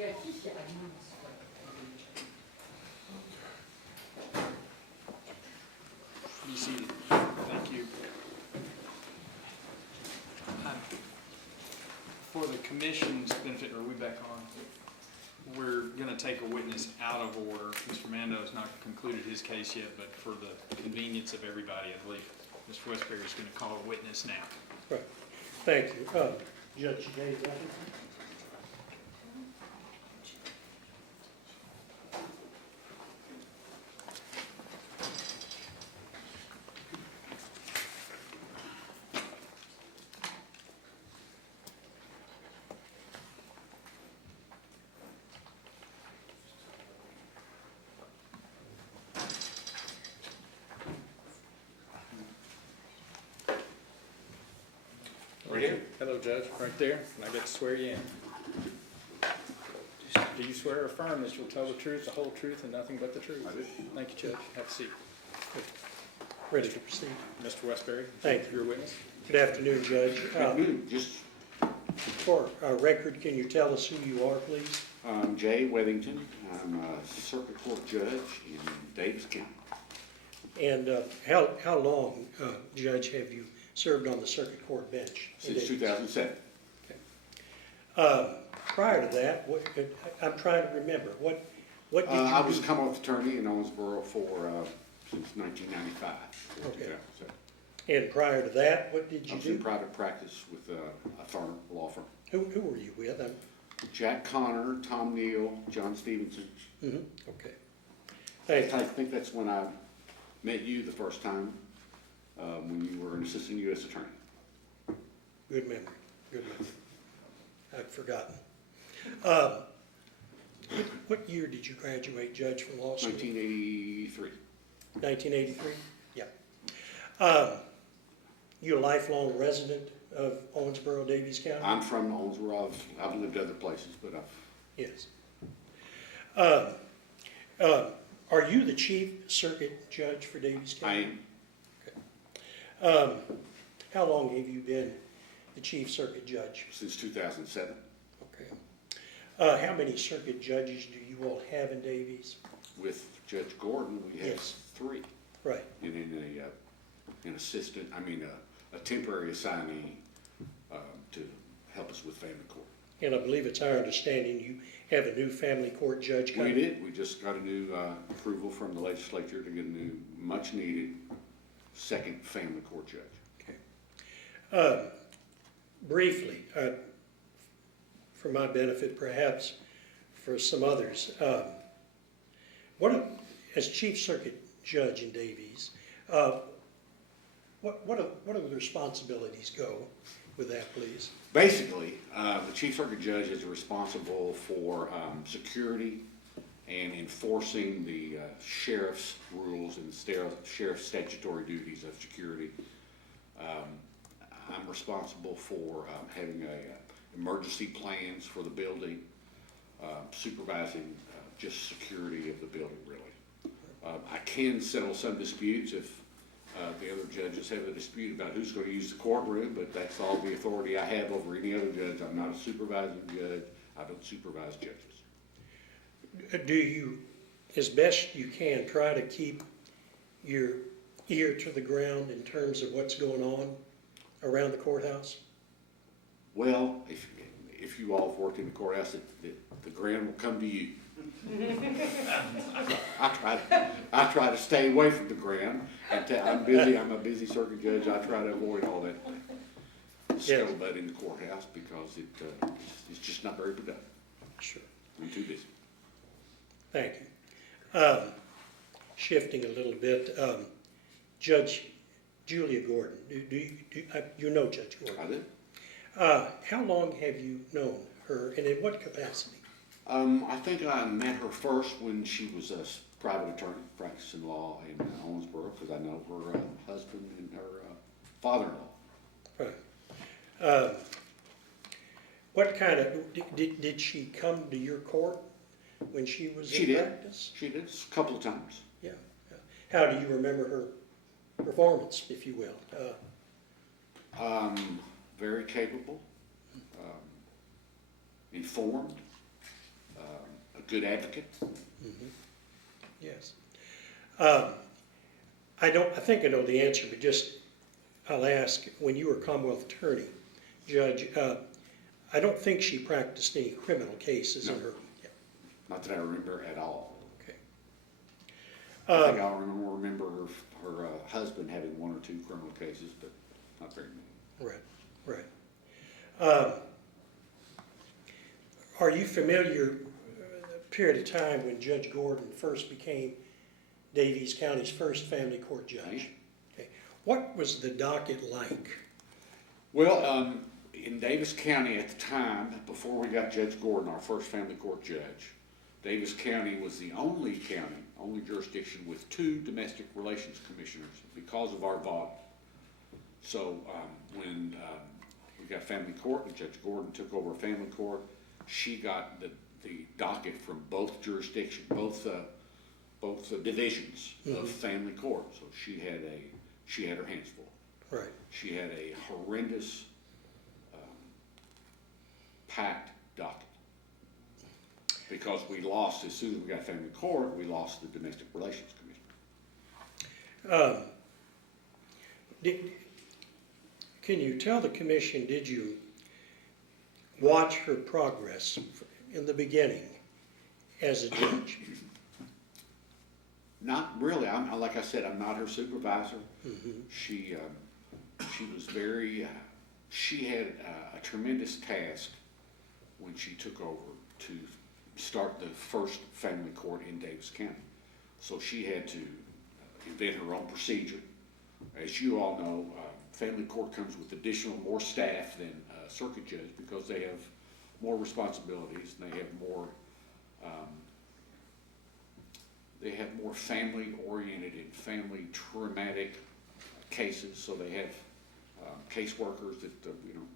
Be seated. Thank you. For the commission's benefit, are we back on? We're going to take a witness out of order. Mr. Mando has not concluded his case yet, but for the convenience of everybody, I believe Mr. Westbury is going to call a witness now. Right. Thank you. Judge Day, Wethington. Right here. Hello, Judge. Right there. And I get to swear you in. Do you swear or affirm that you'll tell the truth, the whole truth, and nothing but the truth? I do. Thank you, Judge. Have a seat. Ready to proceed. Mr. Westbury, Thank you. your witness. Good afternoon, Judge. Just For our record, can you tell us who you are, please? Jay Wethington. I'm a circuit court judge in Davis County. And how long, Judge, have you served on the circuit court bench? Since 2007. Prior to that, I'm trying to remember, what did you do? I was a Commonwealth attorney in Owensboro since 1995. Okay. And prior to that, what did I you was in do? private practice with a firm, law firm. Who were you with? Jack Connor, Tom Neal, John Stevenson. Okay. Thank I you. think that's when I met you the first time, when you were an assistant U.S. attorney. Good memory. Good memory. I'd forgotten. What year did you graduate, Judge, from law school? 1983. 1983? Yeah. You a lifelong resident of Owensboro, Davies County? I'm from Owensboro. I've lived other places, but Yes. Are you the chief circuit judge for Davies I County? am. How long have you been the chief circuit judge? Since 2007. Okay. How many circuit judges do you all have in Davies? With Judge Gordon, we have Yes. 3. Right. And then a temporary assignee to help us with family court. And I believe it's our understanding you have a new family court judge coming? We did. We just got a new approval from the legislature to get a new, much needed second family court judge. Okay. Briefly, for my benefit, perhaps for some others, as chief circuit judge in Davies, what do the responsibilities go with that, please? Basically, the chief circuit judge is responsible for security and enforcing the sheriff's rules and sheriff's statutory duties of security. I'm responsible for having emergency plans for the building, supervising just security of the building, really. I can settle some disputes if the other judges have a dispute about who's going to use the courtroom, but that's all the authority I have over any other judge. I'm not a supervising judge. I don't supervise judges. Do you, as best you can, try to keep your ear to the ground in terms of what's going on around the courthouse? Well, if you all have worked in the courthouse, the ground will come to you. I try to stay away from the ground. I'm busy. I'm a busy circuit judge. I try to avoid all that scuttlebutt in the courthouse because it's just not very productive. Sure. I'm too busy. Thank you. Shifting a little bit, Judge Julia Gordon, you know Judge Gordon? I did. How long have you known her, and in what capacity? I think I met her first when she was a private attorney practicing law in Owensboro, because I know her husband and her father-in-law. Right. What kind of, did she come to your court when she was in practice? She did a couple of times. Yeah. How do you remember her performance, if you will? Very capable, informed, good advocate. Yes. I think I know the answer, but just, I'll ask, when you were Commonwealth Attorney, Judge, I don't think she practiced any criminal cases in No. her. Yeah. Not that I remember at all. Okay. I think I remember her husband having one or two criminal cases, but not very many. Right. Are you familiar the period of time when Judge Gordon first became Davies County's first family court judge? Yeah. Okay. What was the docket like? Well, in Davis County at the time, before we got Judge Gordon, our first family court judge, Davis County was the only jurisdiction with 2 domestic relations commissioners because of our volume. So when we got family court and Judge Gordon took over family court, she got the docket from both jurisdictions, both divisions of family court. So she had her hands full. Right. She had a horrendous packed docket because we lost, as soon as we got family court, we lost the domestic relations commission. Can you tell the commission, did you watch her progress in the beginning as a judge? Not really. Like I said, I'm not her supervisor. She was very. She had a tremendous task when she took over to start the first family court in Davis County. So she had to invent her own procedure. As you all know, family court comes with more staff than circuit judge because they have more responsibilities and they have more family-oriented and family traumatic cases. So they have caseworkers that we don't.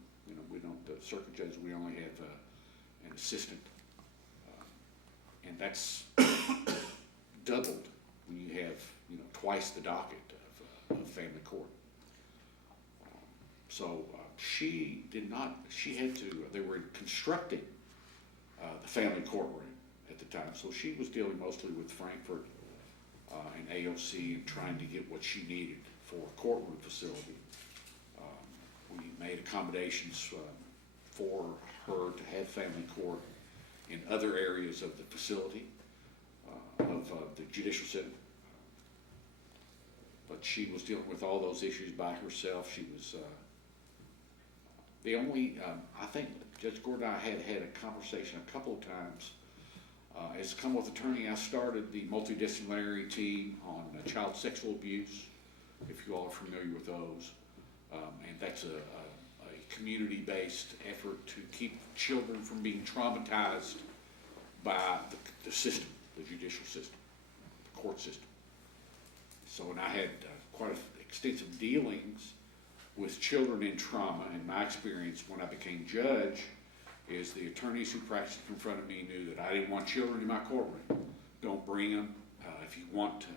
The circuit judge, we only have an assistant, and that's doubled when you have twice the docket of family court. So she did not. She had to. They were constructing the family courtroom at the time, so she was dealing mostly with Frankfurt and AOC and trying to get what she needed for a courtroom facility. We made accommodations for her to have family court in other areas of the facility of the judicial center. But she was dealing with all those issues by herself. She was the only, I think Judge Gordon and I had a conversation a couple of times. As a Commonwealth attorney, I started the multidisciplinary team on child sexual abuse, if you all are familiar with those. And that's a community-based effort to keep children from being traumatized by the system, the judicial system, the court system. So, and I had quite extensive dealings with children in trauma, and my experience when I became judge is the attorneys who practiced in front of me knew that I didn't want children in my courtroom. Don't bring them. If you want to,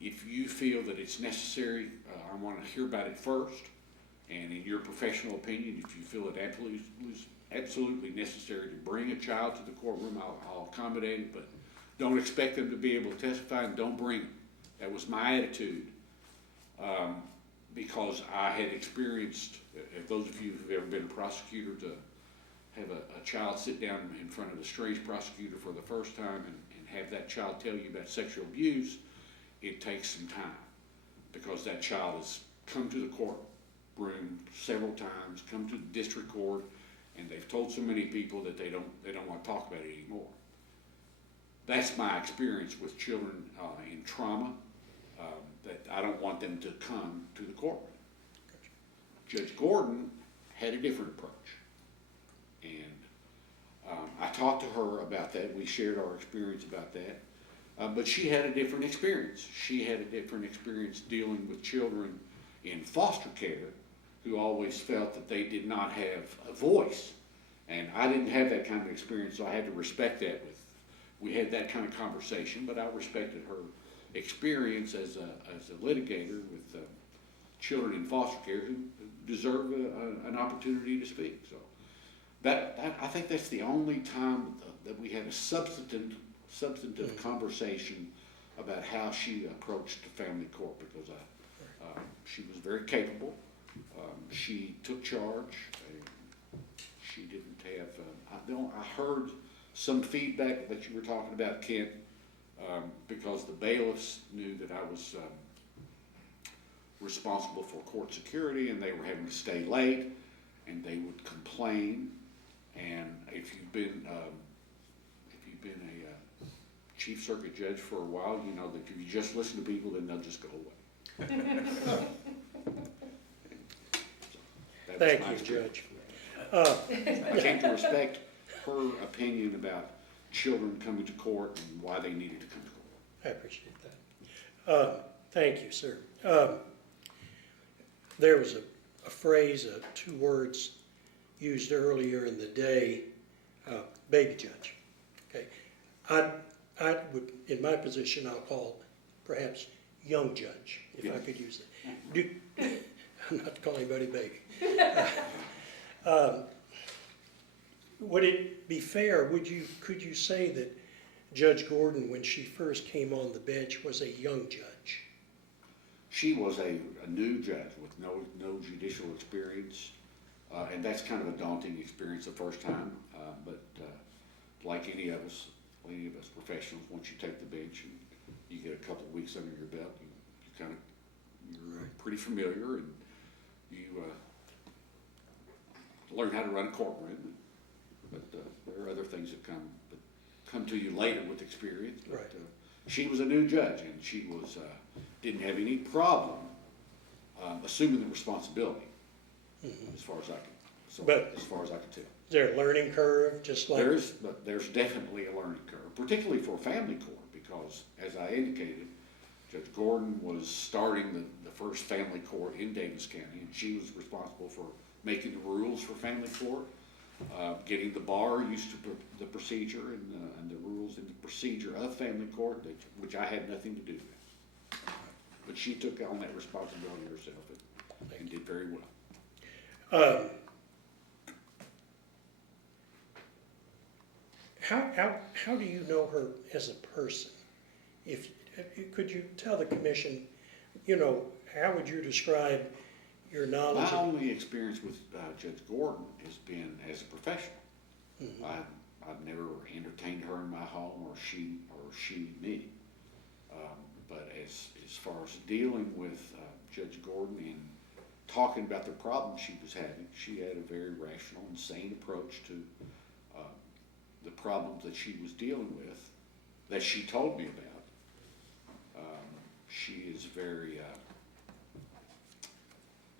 if you feel that it's necessary, I want to hear about it first. And in your professional opinion, if you feel it absolutely necessary to bring a child to the courtroom, I'll accommodate it, but don't expect them to be able to testify and don't bring them. That was my attitude. Because I had experienced, if those of you who've ever been a prosecutor, to have a child sit down in front of a strange prosecutor for the first time and have that child tell you about sexual abuse, it takes some time because that child has come to the courtroom several times, come to the district court, and they've told so many people that they don't want to talk about it anymore. That's my experience with children in trauma. That I don't want them to come to the courtroom. Judge Gordon had a different approach. And I talked to her about that. We shared our experience about that. But she had a different experience. She had a different experience dealing with children in foster care who always felt that they did not have a voice. And I didn't have that kind of experience, so I had to respect that. We had that kind of conversation, but I respected her experience as a litigator with children in foster care who deserve an opportunity to speak. So I think that's the only time that we had a substantive conversation about how she approached the family court, because she was very capable. She took charge. She didn't have, I heard some feedback that you were talking about, Cann, because the bailiffs knew that I was responsible for court security, and they were having to stay late, and they would complain. And if you've been a chief circuit judge for a while, you know that if you just listen to people, then they'll just go away. So, Thank you, Judge. I came to respect her opinion about children coming to court and why they needed to come to court. I appreciate that. Thank you, sir. There was a phrase, 2 words used earlier in the day, baby judge. Okay, I would, in my position, I'll call perhaps young judge, if I could use it. I'm not calling anybody baby. Would it be fair? Could you say that Judge Gordon, when she first came on the bench, was a young judge? She was a new judge with no judicial experience, and that's kind of a daunting experience the first time. But like any of us professionals, once you take the bench and you get a couple of weeks under your belt, you're pretty familiar, and you learn how to run a courtroom. But there are other things that come to you later with experience. But, right. She was a new judge, and she was didn't have any problem assuming the responsibility, as far as I can tell. Is there a learning curve, just like? There's definitely a learning curve, particularly for family court, because as I indicated, Judge Gordon was starting the first family court in Davis County, and she was responsible for making the rules for family court, getting the bar used to the procedure and the rules and the procedure of family court, which I had nothing to do with. But she took on that responsibility herself and did very well. How do you know her as a person? Could you tell the commission, how would you describe your knowledge? My only experience with Judge Gordon has been as a professional. Mm-hmm. I've never entertained her in my home, or she me. But as far as dealing with Judge Gordon and talking about the problems she was having, she had a very rational and sane approach to the problems that she was dealing with, that she told me about. She is very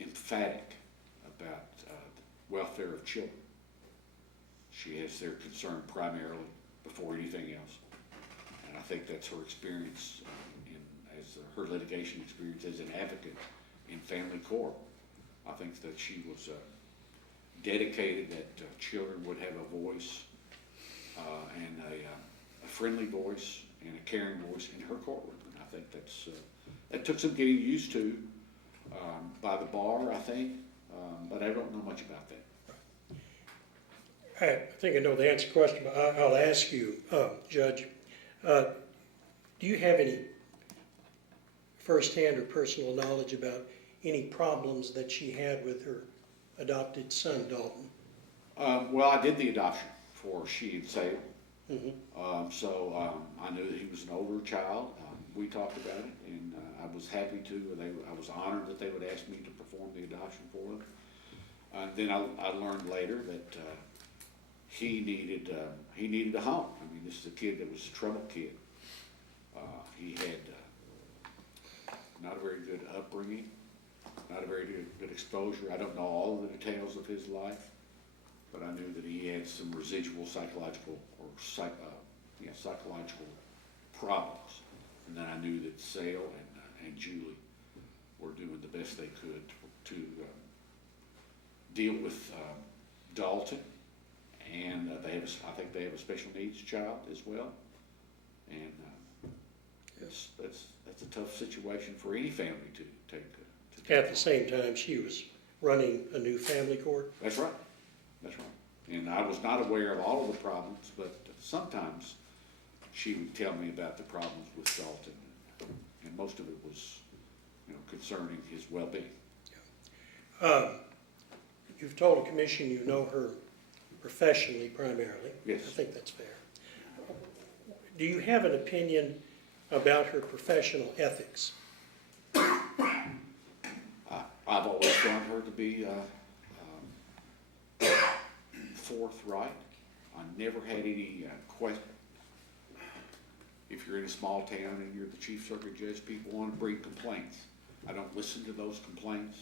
emphatic about the welfare of children. She has their concern primarily before anything else. And I think that's her experience her litigation experience as an advocate in family court. I think that she was dedicated that children would have a voice and a friendly voice and a caring voice in her courtroom. And I think that took some getting used to by the bar, I think, but I don't know much about that. I think I know the answer to the question, but I'll ask you, Judge, do you have any firsthand or personal knowledge about any problems that she had with her adopted son, Dalton? Well, I did the adoption for she and Sale. Mm-hmm. So I knew that he was an older child. We talked about it, and I was happy to. I was honored that they would ask me to perform the adoption for them. Then I learned later that he needed a home. I mean, this is a kid that was a troubled kid. He had not a very good upbringing, not a very good exposure. I don't know all of the details of his life, but I knew that he had some residual psychological problems. And then I knew that Sale and Julie were doing the best they could to deal with Dalton, and I think they have a special needs child as well, and that's a tough situation for any family to take. At the same time, she was running a new family court. That's right. And I was not aware of all of the problems, but sometimes she would tell me about the problems with Dalton, and most of it was, concerning his well-being. You've told the commission you know her professionally primarily. Yes. I think that's fair. Do you have an opinion about her professional ethics? I've always found her to be forthright. I never had any question. If you're in a small town and you're the chief circuit judge, people want to bring complaints. I don't listen to those complaints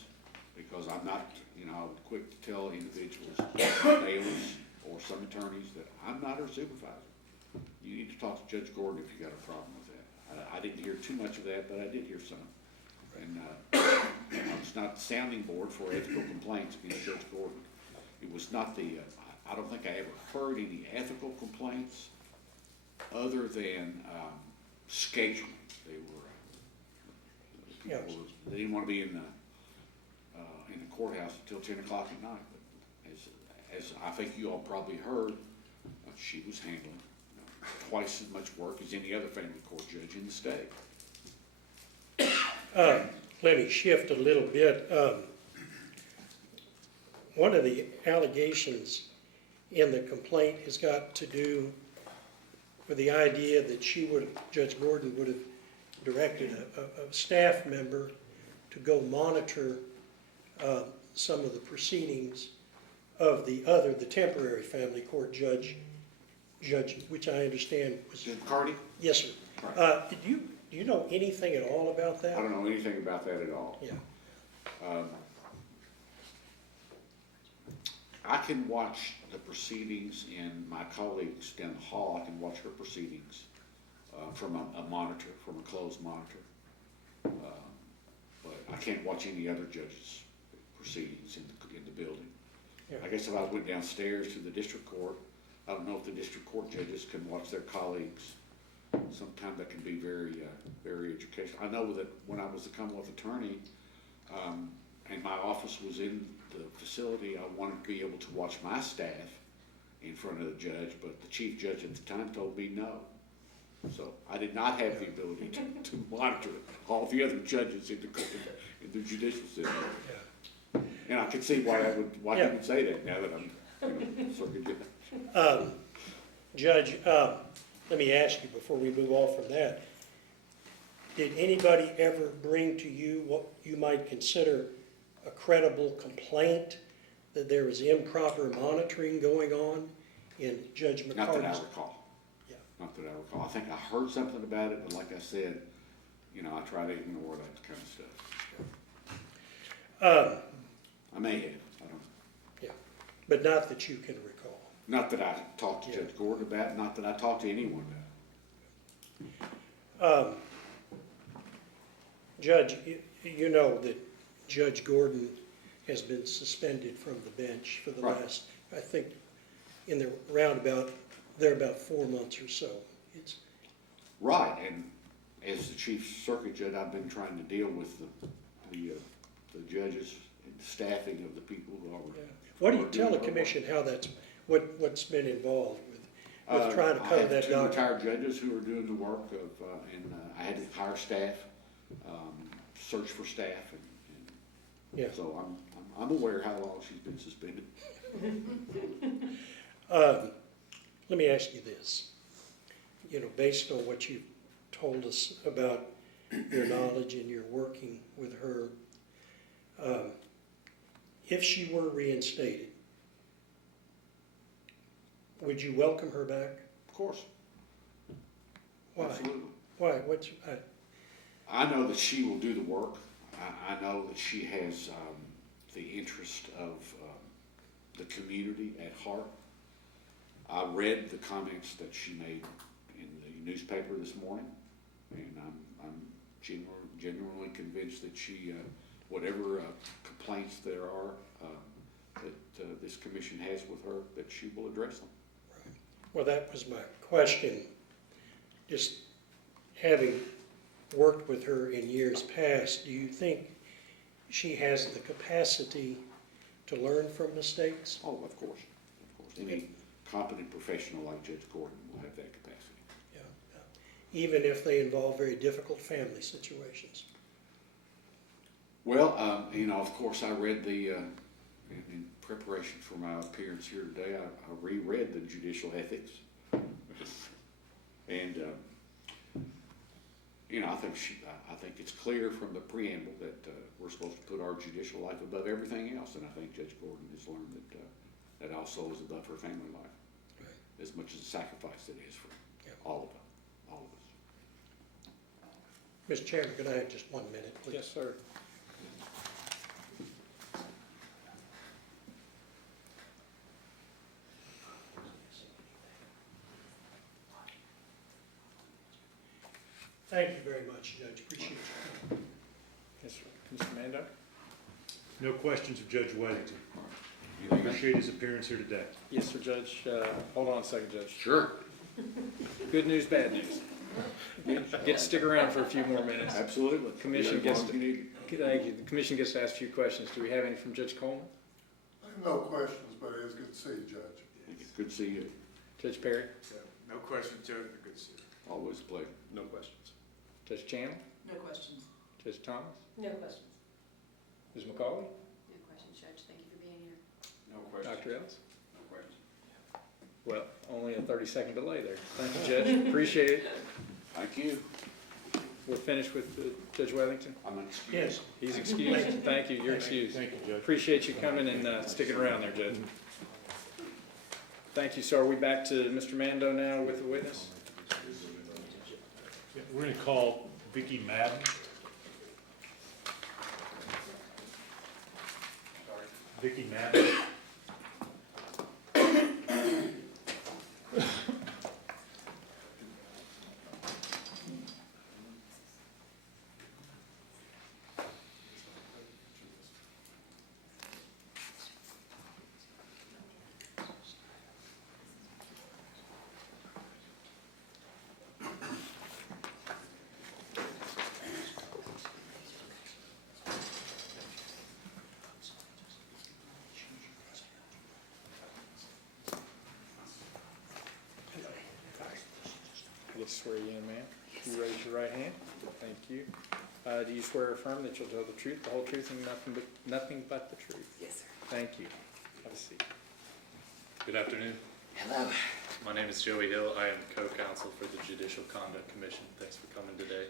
because I'm not, I would quick to tell individuals, bailiffs, or some attorneys that I'm not her supervisor. You need to talk to Judge Gordon if you got a problem with that. I didn't hear too much of that, but I did hear some. And I was not the sounding board for ethical complaints against Judge Gordon. It was not I don't think I ever heard any ethical complaints other than scheduling. They didn't want to be in the courthouse until 10 o'clock at night. But as I think you all probably heard, she was handling twice as much work as any other family court judge in the state. Let me shift a little bit. One of the allegations in the complaint has got to do with the idea that Judge Gordon would have directed a staff member to go monitor some of the proceedings of the temporary family court judge, which I understand was. Judge McCarty? Yes, sir. Right. Do you know anything at all about that? I don't know anything about that at all. Yeah. I can watch the proceedings and my colleagues down the hall, I can watch her proceedings from a monitor, from a closed monitor. But I can't watch any other judge's proceedings in the building. Yeah. I guess if I went downstairs to the district court, I don't know if the district court judges can watch their colleagues. Sometimes that can be very, very educational. I know that when I was the Commonwealth attorney, and my office was in the facility, I wanted to be able to watch my staff in front of the judge, but the chief judge at the time told me no. So I did not have the ability to monitor all the other judges in the judicial system. Yeah. And I can see why he would say that now that I'm circuit judge. Judge, let me ask you before we move off from that. Did anybody ever bring to you what you might consider a credible complaint that there was improper monitoring going on in Judge McCarty's? Not that I recall. Yeah. Not that I recall. I think I heard something about it, but like I said, I try to ignore that kind of stuff. I may have. I don't know. Yeah, but not that you can recall. Not that I talked to Judge Gordon about, not that I talked to anyone about. Judge, you know that Judge Gordon has been suspended from the bench for the last, I think, in the roundabout, they're about 4 months or so. It's right, and as the chief circuit judge, I've been trying to deal with the judges and the staffing of the people who are. Yeah. What do you tell the commission how what's been involved with trying to cover that document? I have 2 retired judges who are doing the work of, and I had to hire staff, search for staff, and Yeah. so I'm aware how long she's been suspended. Let me ask you this. Based on what you've told us about your knowledge and your working with her, if she were reinstated, would you welcome her back? Of course. Why? Absolutely. Why? I know that she will do the work. I know that she has the interest of the community at heart. I read the comments that she made in the newspaper this morning, and I'm genuinely convinced that she, whatever complaints there are that this commission has with her, that she will address them. Right. Well, that was my question. Just having worked with her in years past, do you think she has the capacity to learn from mistakes? Oh, of course. Any competent professional like Judge Gordon will have that capacity. Yeah, yeah. Even if they involve very difficult family situations. Well, of course, I read in preparation for my appearance here today, I reread the judicial ethics. And, I think it's clear from the preamble that we're supposed to put our judicial life above everything else. And I think Judge Gordon has learned that our soul is above her family life. Right. As much as a sacrifice it is for all of us. Mr. Chairman, could I have just 1 minute, please? Yes, sir. Thank you very much, Judge. Appreciate you. Yes, sir. Mr. Mando? No questions of Judge Wethington. Appreciate his appearance here today. Yes, sir, Judge. Hold on a second, Judge. Sure. Good news, bad news. Get to stick around for a few more minutes. Absolutely. Commission As gets long as to- you need. Thank you. The commission gets to ask a few questions. Do we have any from Judge Coleman? No questions, but it is good to see you, Judge. Good to see you. Judge Perry? No questions, Judge, but good to see you. Always a pleasure. No questions. Judge Channel? No questions. Judge Thomas? No questions. Ms. McCauley? No questions, Judge. Thank you for being here. No questions. Dr. Ellis? No questions. Well, only a 30-second delay there. Thank you, Judge. Appreciate it. Thank you. We're finished with Judge Wethington. I'm excused. Yes. He's excused. Thank you. You're excused. Thank you, Judge. Appreciate you coming and sticking around there, Judge. Thank you, sir. Are we back to Mr. Mando now with the witness? Yeah, we're going to call Vicky Maiden. Vicky Maiden. I get to swear you in, ma'am. You raise your right hand. Thank you. Do you swear or affirm that you'll tell the truth, the whole truth, and nothing but the truth? Yes, sir. Thank you. Have a seat. Good afternoon. Hello. My name is Joey Hill. I am co-counsel for the Judicial Conduct Commission. Thanks for coming today.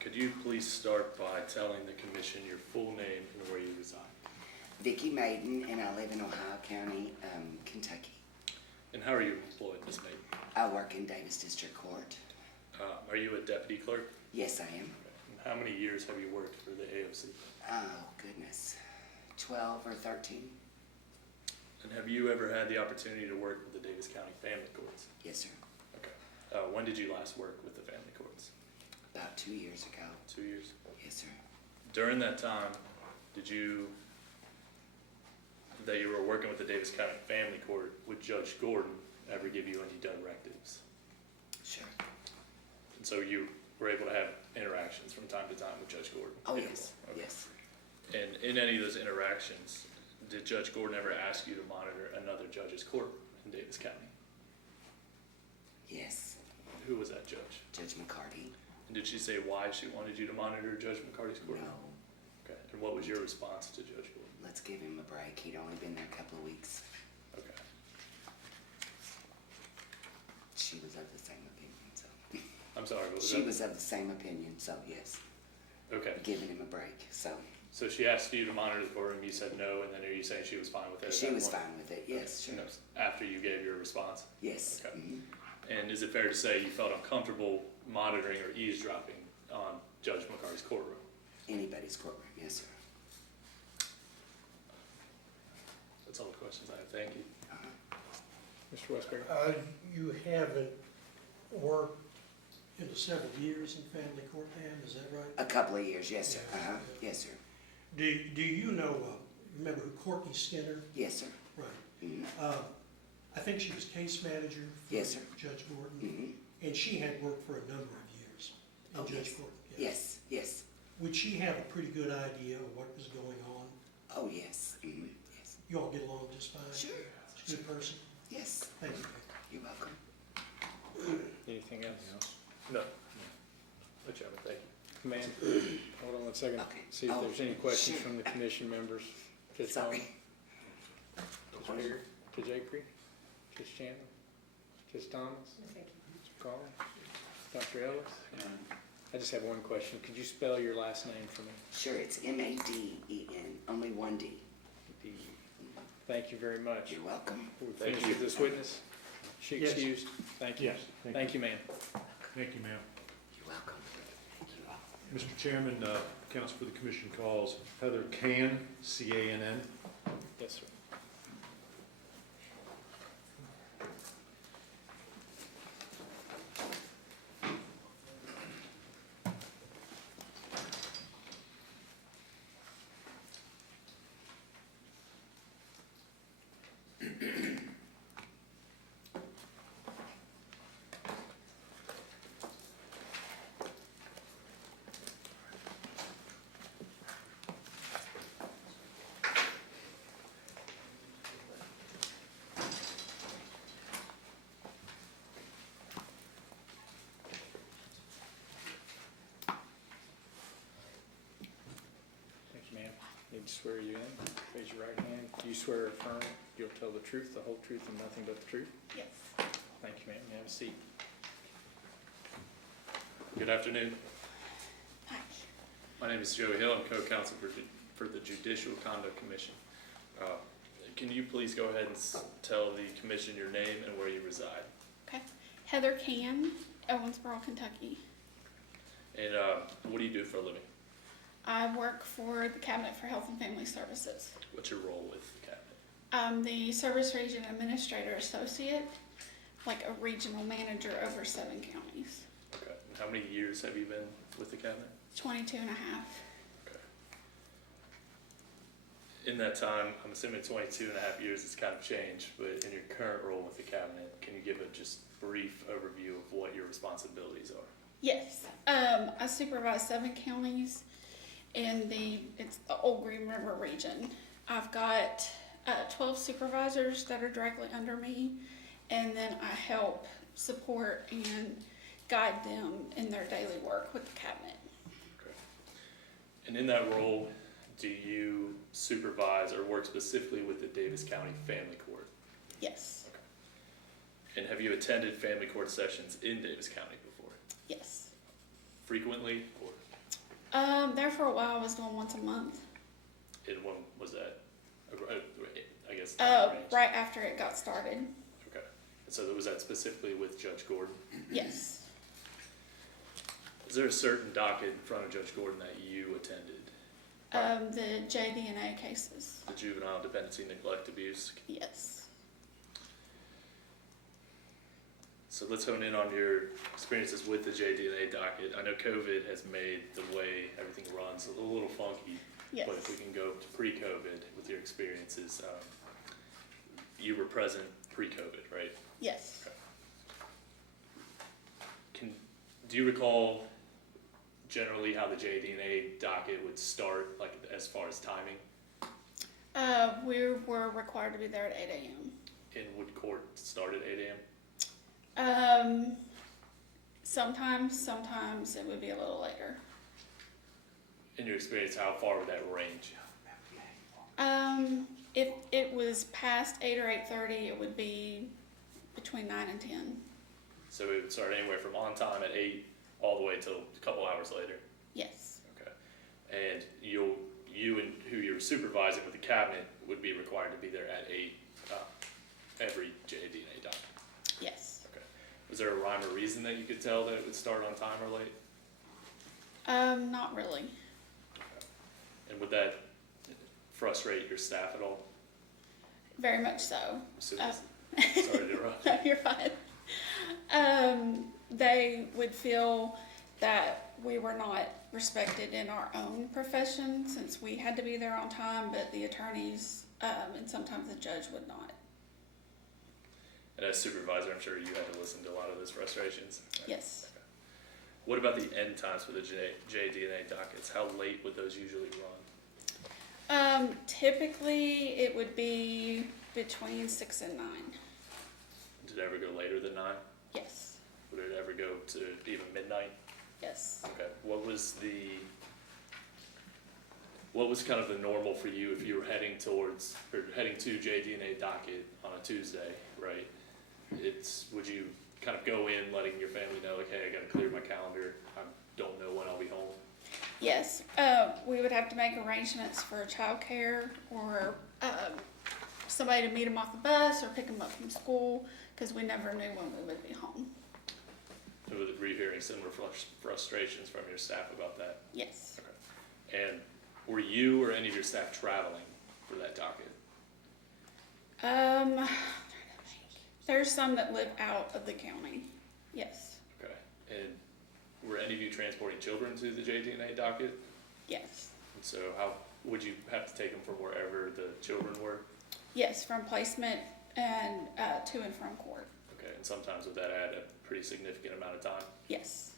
Could you please start by telling the commission your full name and where you reside? Vicky Maiden, and I live in Ohio County, Kentucky. And how are you employed, Ms. Maiden? I work in Davis District Court. Are you a deputy clerk? Yes, I am. And how many years have you worked for the AOC? Oh, goodness. 12 or 13? And have you ever had the opportunity to work with the Davis County Family Courts? Yes, sir. Okay. When did you last work with the family courts? About 2 years ago. 2 years. Yes, sir. During that time, that you were working with the Davis County Family Court, would Judge Gordon ever give you any directives? Sure. And so you were able to have interactions from time to time with Judge Gordon? Oh, yes. Okay. Yes. And in any of those interactions, did Judge Gordon ever ask you to monitor another judge's court in Davis County? Yes. Who was that judge? Judge McCarty. And did she say why she wanted you to monitor Judge McCarty's court? No. Okay. And what was your response to Judge Gordon? Let's give him a break. He'd only been there a couple of weeks. Okay. She was of the same opinion, so. I'm sorry, what was She that? was of the same opinion, so yes. Okay. Giving him a break, so. So she asked you to monitor the courtroom, you said no, and then are you saying she was fine with it? at She that was point? fine with it, yes, sure. And that was after you gave your response? Yes. Okay. Mhm. And is it fair to say you felt uncomfortable monitoring or eavesdropping on Judge McCarty's courtroom? Anybody's courtroom, yes, sir. That's all the questions I have. Thank you. Mr. Westbury? You haven't worked in several years in family court, Ann, is that right? A couple of years, yes, sir. Yeah. Uh-huh, yes, sir. Do you know, remember who Courtney Skinner? Yes, sir. Right. Mhm. I think she was case manager for Yes, sir. Judge Gordon, Mhm. and she had worked for a number of years in Oh, Judge yes. Gordon. Yes, yes. Would she have a pretty good idea of what was going on? Oh, yes. Mhm, yes. You all get along just fine? Sure, Good person. Yes, Thank you. you're welcome. Anything else? No. Whichever, thank you. Ma'am, hold on one second. Okay. See if Oh, there's any questions sure. from the commission members. Judge Sorry. Coleman, Judge Hager, Judge Acree, Judge Chandler, Judge Thomas, Thank you. Mr. Carter, Dr. Ellis. I just have one question. Could you spell your last name for me? Sure, it's Maden, only one D. Thank you very much. You're welcome. We're Thank finished you. with this witness? She Yes. excused? Thank you. Yes, Thank you, ma'am. Thank you, ma'am. You're welcome. Thank you. Mr. Chairman, counsel for the commission calls Heather Cann, C-A-N-N. Yes, sir. Thank you, ma'am. Need to swear you in. Raise your right hand. Do you swear or affirm you'll tell the truth, the whole truth, and nothing but the truth? Yes. Thank you, ma'am. You have a seat. Good afternoon. Hi. My name is Joey Hill. I'm co-counsel for the Judicial Conduct Commission. Can you please go ahead and tell the commission your name and where you reside? Okay. Heather Cann, Owensboro, Kentucky. And what do you do for a living? I work for the Cabinet for Health and Family Services. What's your role with the cabinet? I'm the Service Region Administrator Associate, like a regional manager over 7 counties. Okay. And how many years have you been with the cabinet? 22 and a half. Okay. In that time, I'm assuming 22 and a half years has kind of changed, but in your current role with the cabinet, can you give a just brief overview of what your responsibilities are? Yes. I supervise 7 counties in it's the Old Green River region. I've got 12 supervisors that are directly under me, and then I help support and guide them in their daily work with the cabinet. Okay. And in that role, do you supervise or work specifically with the Davis County Family Court? Yes. And have you attended family court sessions in Davis County before? Yes. Frequently, or There for a while I was doing once a month. and when was that? I guess. time range? Right after it got started. Okay. And so was that specifically with Judge Gordon? Yes. Is there a certain docket in front of Judge Gordon that you attended? The JDNA cases. The juvenile dependency, neglect, abuse? Yes. So let's hone in on your experiences with the JDNA docket. I know COVID has made the way everything runs a little funky. Yes. But if we can go to pre-COVID with your experiences, you were present pre-COVID, right? Yes. Do you recall generally how the JDNA docket would start, like as far as timing? We were required to be there at 8 a.m. And would court start at 8 a.m.? Sometimes it would be a little later. In your experience, how far would that range? If it was past 8 or 8:30, it would be between 9 and 10. So it would start anywhere from on time at 8 all the way till a couple hours later? Yes. Okay. And you and who you're supervising with the cabinet would be required to be there at 8 every JDNA docket? Yes. Okay. Was there a rhyme or reason that you could tell that it would start on time or late? Not really. And would that frustrate your staff at all? Very much so. Sorry to interrupt. No, you're fine. They would feel that we were not respected in our own profession since we had to be there on time, but the attorneys and sometimes the judge would not. And as supervisor, I'm sure you had to listen to a lot of those frustrations. Yes. Okay. What about the end times for the JDNA dockets? How late would those usually run? Typically it would be between 6 and 9. Did it ever go later than 9? Yes, Would it ever go to even midnight? yes. Okay, what was kind of the normal for you if you were heading to JDNA docket on a Tuesday, right? Would you kind of go in letting your family know, like, hey, I gotta clear my calendar, I don't know when I'll be home? Yes, we would have to make arrangements for childcare or somebody to meet them off the bus or pick them up from school, because we never knew when we would be home. Were you hearing similar frustrations from your staff about that? Yes. Okay. And were you or any of your staff traveling for that docket? There's some that live out of the county. Yes. Okay. And were any of you transporting children to the JDNA docket? Yes. And so how would you have to take them from wherever the children were? Yes, from placement and to and from court. Okay, and sometimes would that add a pretty significant amount of time? Yes.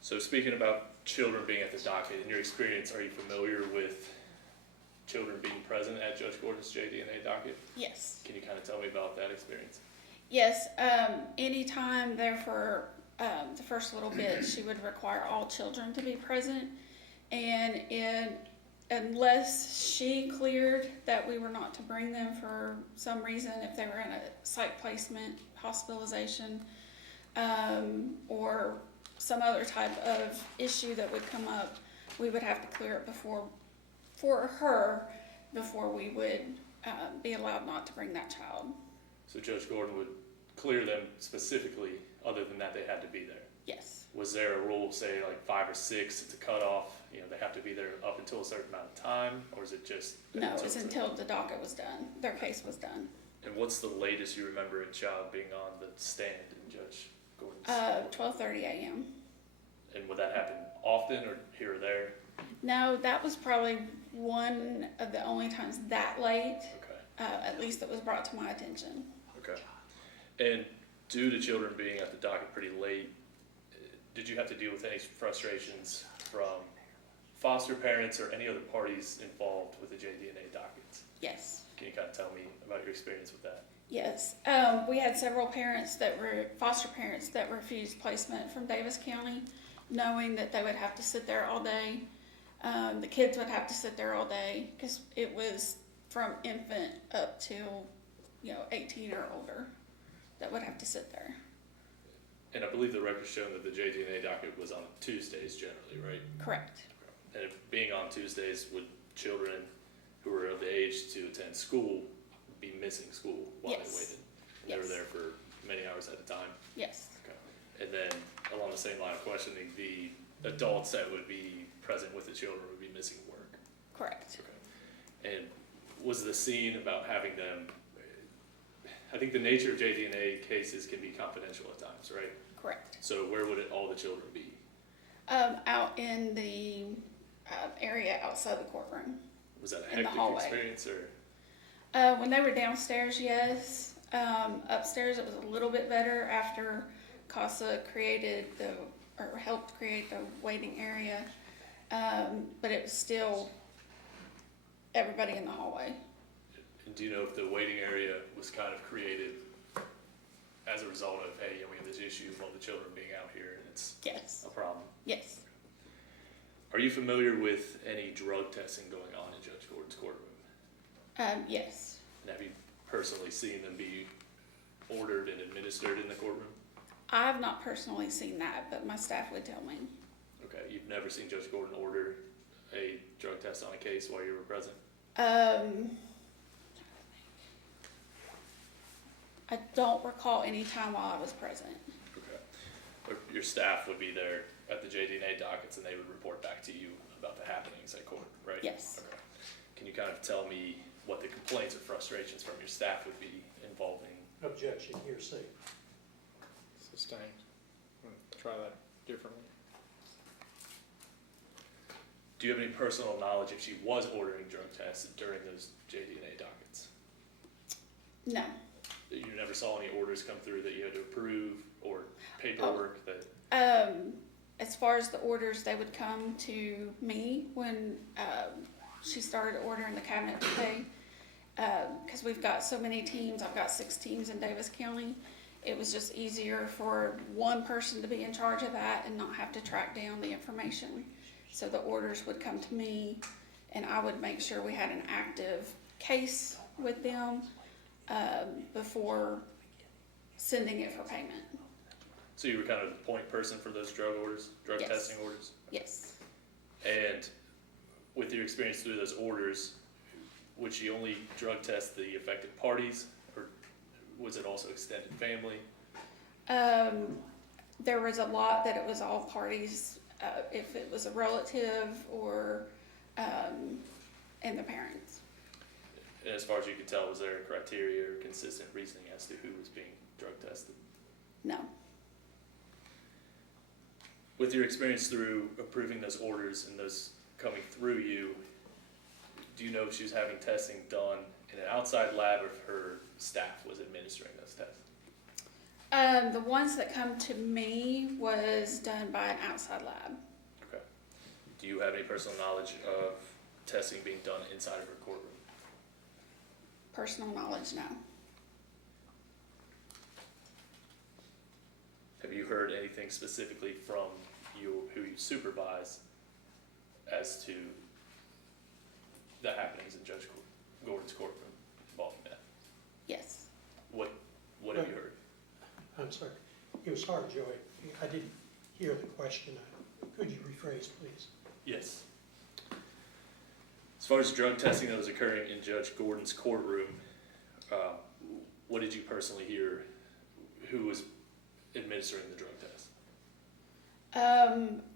So speaking about children being at the docket, in your experience, are you familiar with children being present at Judge Gordon's JDNA docket? Yes. Can you kind of tell me about that experience? Yes. Anytime there for the first little bit, she would require all children to be present, and unless she cleared that we were not to bring them for some reason, if they were in a psych placement, hospitalization, or some other type of issue that would come up, we would have to clear it for her before we would be allowed not to bring that child. So Judge Gordon would clear them specifically, other than that they had to be there? Yes. Was there a rule, say like 5 or 6, it's a cutoff, they have to be there up until a certain amount of time, or is it just? No, it was until the docket was done, their case was done. And what's the latest you remember a child being on the stand in Judge Gordon's? 12:30 a.m. And would that happen often or here or there? No, that was probably one of the only times that late, Okay, at least that was brought to my attention. okay. And due to children being at the docket pretty late, did you have to deal with any frustrations from foster parents or any other parties involved with the JDNA dockets? Yes. Can you kind of tell me about your experience with that? Yes. We had several parents that were foster parents that refused placement from Davis County, knowing that they would have to sit there all day. The kids would have to sit there all day because it was from infant up till 18 or older that would have to sit there. And I believe the record's shown that the JDNA docket was on Tuesdays generally, right? Correct. And if being on Tuesdays, would children who were of the age to attend school be missing school while Yes. they waited? They were Yes. there for many hours at a time? Yes. Okay. And then along the same line of questioning, the adults that would be present with the children would be missing work? Correct. Okay. And was the scene about having them, I think the nature of JDNA cases can be confidential at times, right? Correct. So where would all the children be? Out in the area outside the courtroom. Was that a In the hectic hallway. experience or? When they were downstairs, yes. Upstairs, it was a little bit better after CASA helped create the waiting area. But it was still everybody in the hallway. And do you know if the waiting area was kind of created as a result of, hey, we have this issue of all the children being out here and it's Yes. a problem? Yes. Are you familiar with any drug testing going on in Judge Gordon's courtroom? Yes. And have you personally seen them be ordered and administered in the courtroom? I've not personally seen that, but my staff would tell me. Okay, you've never seen Judge Gordon order a drug test on a case while you were present? I don't recall any time while I was present. Okay. Or your staff would be there at the JDNA dockets and they would report back to you about the happenings at court, right? Yes. Okay. Can you kind of tell me what the complaints or frustrations from your staff would be involving? Objection, hearsay. Sustained. Try that differently. Do you have any personal knowledge if she was ordering drug tests during those JDNA dockets? No. That you never saw any orders come through that you had to approve or paperwork that? As far as the orders, they would come to me when she started ordering the cabinet to pay. because we've got so many teams. I've got 6 teams in Davis County. It was just easier for one person to be in charge of that and not have to track down the information. So the orders would come to me, and I would make sure we had an active case with them before sending it for payment. So you were kind of the point person for those drug orders, drug Yes. testing orders? Yes. And with your experience through those orders, would she only drug test the affected parties, or was it also extended family? There was a lot that it was all parties, if it was a relative or, and the parents. And as far as you could tell, was there a criteria or consistent reasoning as to who was being drug tested? No. With your experience through approving those orders and those coming through you, do you know if she was having testing done in an outside lab or if her staff was administering those tests? The ones that come to me was done by an outside lab. Okay. Do you have any personal knowledge of testing being done inside of her courtroom? Personal knowledge, no. Have you heard anything specifically from you, who you supervise, as to the happenings in Judge Gordon's courtroom involving that? Yes. What have you heard? I'm sorry. It was hard, Joey. I didn't hear the question. Could you rephrase, please? Yes. As far as drug testing that was occurring in Judge Gordon's courtroom, what did you personally hear? Who was administering the drug test?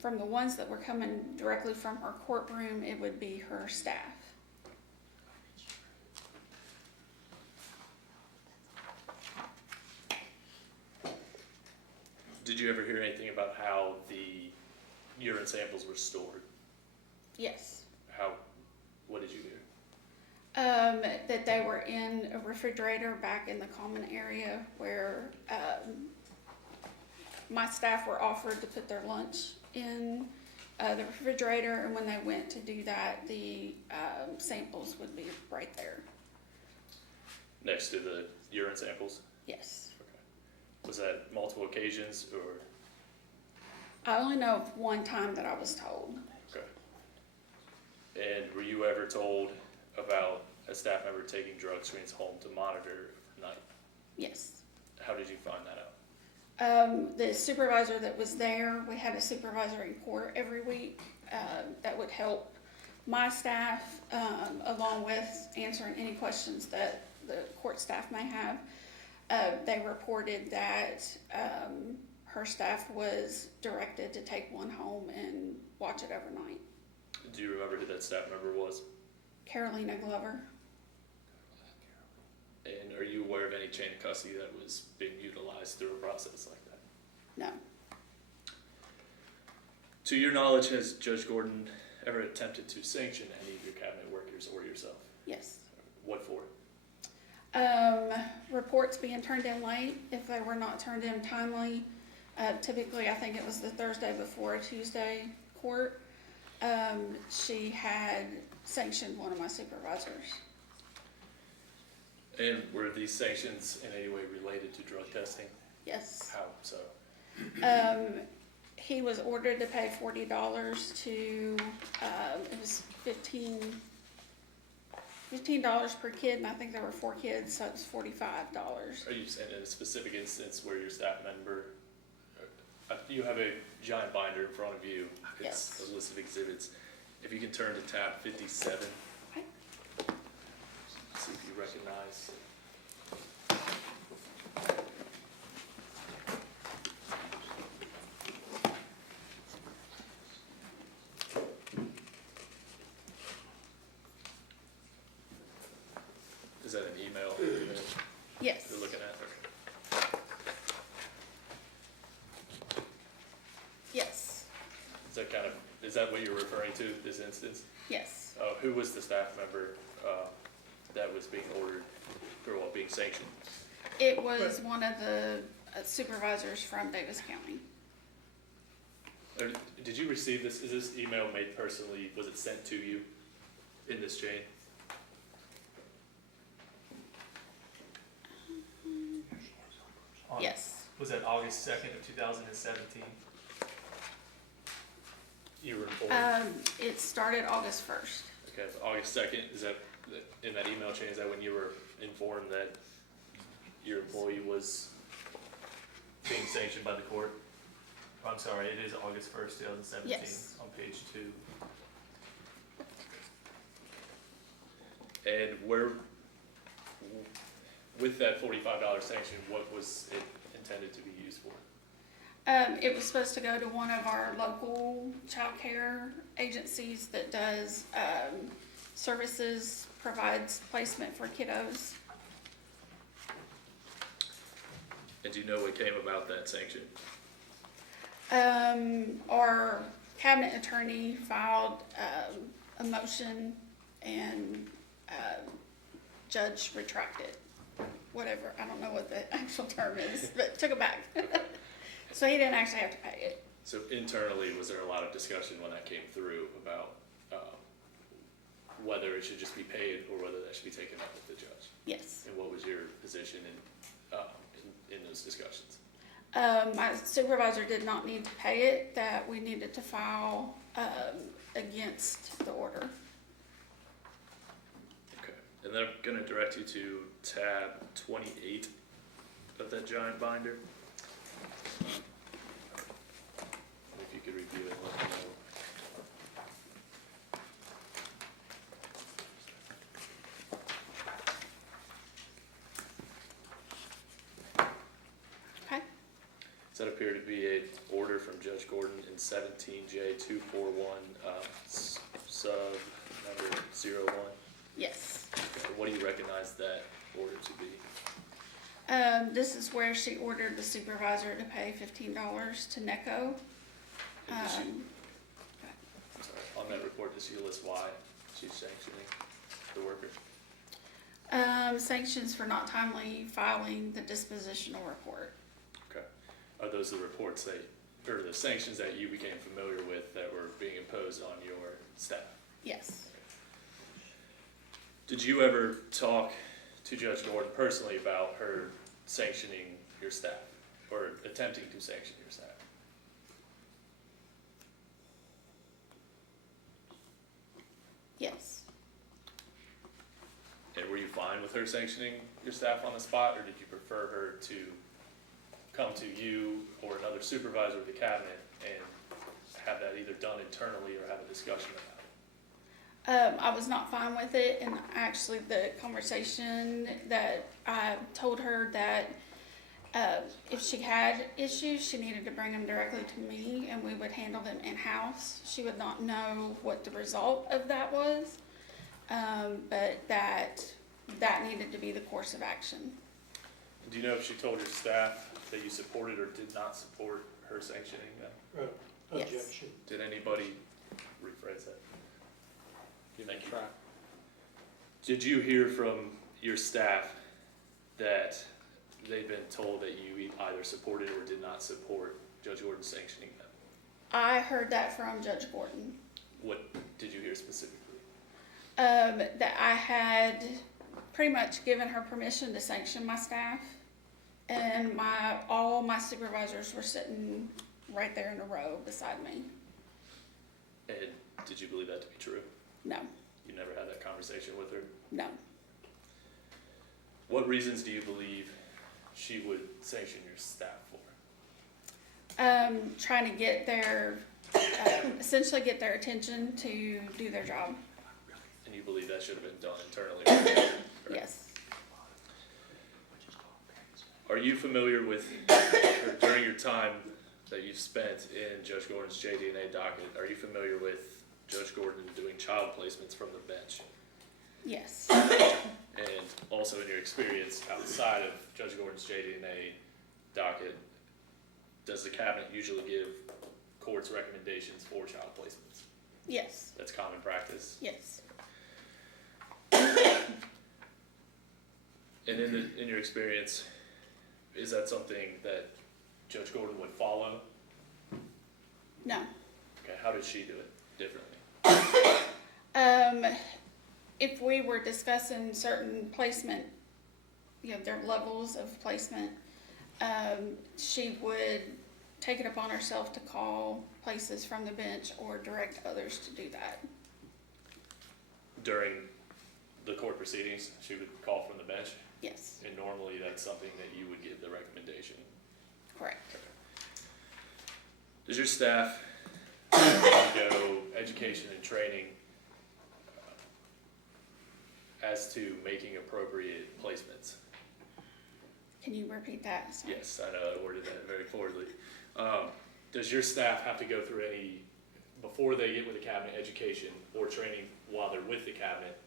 From the ones that were coming directly from her courtroom, it would be her staff. Did you ever hear anything about how the urine samples were stored? Yes. What did you hear? That they were in a refrigerator back in the common area where my staff were offered to put their lunch in the refrigerator, and when they went to do that, the samples would be right there. Next to the urine samples? Yes. Okay. Was that multiple occasions or? I only know of one time that I was told. Okay. And were you ever told about a staff member taking drug screens home to monitor overnight? Yes. How did you find that out? The supervisor that was there, we had a supervisor in court every week that would help my staff along with answering any questions that the court staff may have. They reported that her staff was directed to take one home and watch it overnight. Do you remember who that staff member was? Carolina Glover. And are you aware of any chain of custody that was being utilized through a process like that? No. To your knowledge, has Judge Gordon ever attempted to sanction any of your cabinet workers or yourself? Yes. What for? Reports being turned in late, if they were not turned in timely. Typically, I think it was the Thursday before a Tuesday court. She had sanctioned one of my supervisors. And were these sanctions in any way related to drug testing? Yes. How so? He was ordered to pay $40 to, it was $15 per kid, and I think there were 4 kids, so it was $45. Are you saying in a specific instance where your staff member, you have a giant binder in front of you. Yes. It's a list of exhibits. If you can turn to tab 57. Okay. See if you recognize. Is that an email Yes. you're looking at? Yes. Is that what you're referring to, this instance? Yes. Who was the staff member that was being ordered for being sanctioned? It was one of the supervisors from Davis County. Did you receive this? Is this email made personally? Was it sent to you in this chain? Yes. Was that August 2nd of 2017? You were informed? It started August 1st. Okay, August 2nd, is that, in that email chain, is that when you were informed that your employee was, Being sanctioned by the court? I'm sorry, it is August 1st, 2017, Yes. on page 2. and where, with that $45 sanction, what was it intended to be used for? It was supposed to go to one of our local childcare agencies that does, services, provides placement for kiddos. And do you know what came about that sanction? Our cabinet attorney filed, a motion and, judge retracted, whatever, I don't know what the actual term is, but took it back. So he didn't actually have to pay it. So internally, was there a lot of discussion when that came through about whether it should just be paid or whether that should be taken up with the judge? Yes. And what was your position in those discussions? My supervisor did not need to pay it, that we needed to file, against the order. Okay, and then I'm gonna direct you to tab 28 of that giant binder. If you could review it and let me know. Okay? Does that appear to be a order from Judge Gordon in 17J241, sub number 01? Yes. Okay, what do you recognize that order to be? This is where she ordered the supervisor to pay $15 to NECO. And does she, I'm sorry, on that report, does she list why she's sanctioning the worker? Sanctions for not timely filing the dispositional report. Okay. Are those the reports that, or the sanctions that you became familiar with that were being imposed on your staff? Yes. Did you ever talk to Judge Gordon personally about her sanctioning your staff, or attempting to sanction your staff? Yes. And were you fine with her sanctioning your staff on the spot, or did you prefer her to come to you or another supervisor of the cabinet and have that either done internally or have a discussion about it? I was not fine with it, and actually the conversation that I told her that if she had issues, she needed to bring them directly to me and we would handle them in-house. She would not know what the result of that was, but that needed to be the course of action. Do you know if she told your staff that you supported or did not support her sanctioning them? Yes. Objection. Did anybody rephrase that? Thank you. Did you hear from your staff that they'd been told that you either supported or did not support Judge Gordon sanctioning them? I heard that from Judge Gordon. What did you hear specifically? That I had pretty much given her permission to sanction my staff, and all my supervisors were sitting right there in a row beside me. And did you believe that to be true? No, You never had that conversation with her? no. What reasons do you believe she would sanction your staff for? Trying to get essentially get their attention to do their job. And you believe that should have been done internally? Correct? Yes. Are you familiar with, or during your time that you've spent in Judge Gordon's JD&A docket, are you familiar with Judge Gordon doing child placements from the bench? Yes. And also in your experience outside of Judge Gordon's JD&A docket, does the cabinet usually give courts recommendations for child placements? Yes. That's common practice? Yes. And in your experience, is that something that Judge Gordon would follow? No. Okay, how did she do it differently? If we were discussing certain placement, their levels of placement, She would take it upon herself to call places from the bench or direct others to do that. During the court proceedings, she would call from the bench, Yes, and normally that's something that you would give the recommendation. correct. Does your staff undergo education and training as to making appropriate placements? Can you repeat that? Sorry. Yes, I know I worded that very poorly. Does your staff have to go through any, before they get with the cabinet, education or training while they're with the cabinet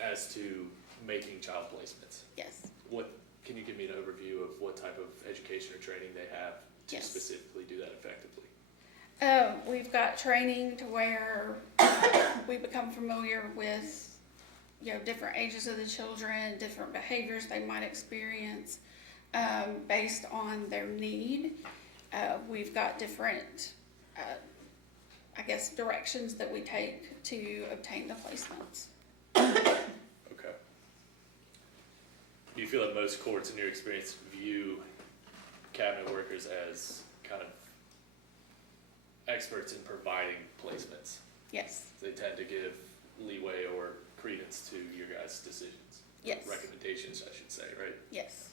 as to making child placements? Yes, What, can you give me an overview of what type of education or training they have to Yes. specifically do that effectively? we've got training to where we become familiar with, different ages of the children, different behaviors they might experience, based on their need. We've got different, directions that we take to obtain the placements. Okay. Do you feel that most courts, in your experience, view cabinet workers as kind of experts in providing placements? Yes, They tend to give leeway or credence to your guys' decisions? yes, Recommendations, I should say, right? yes.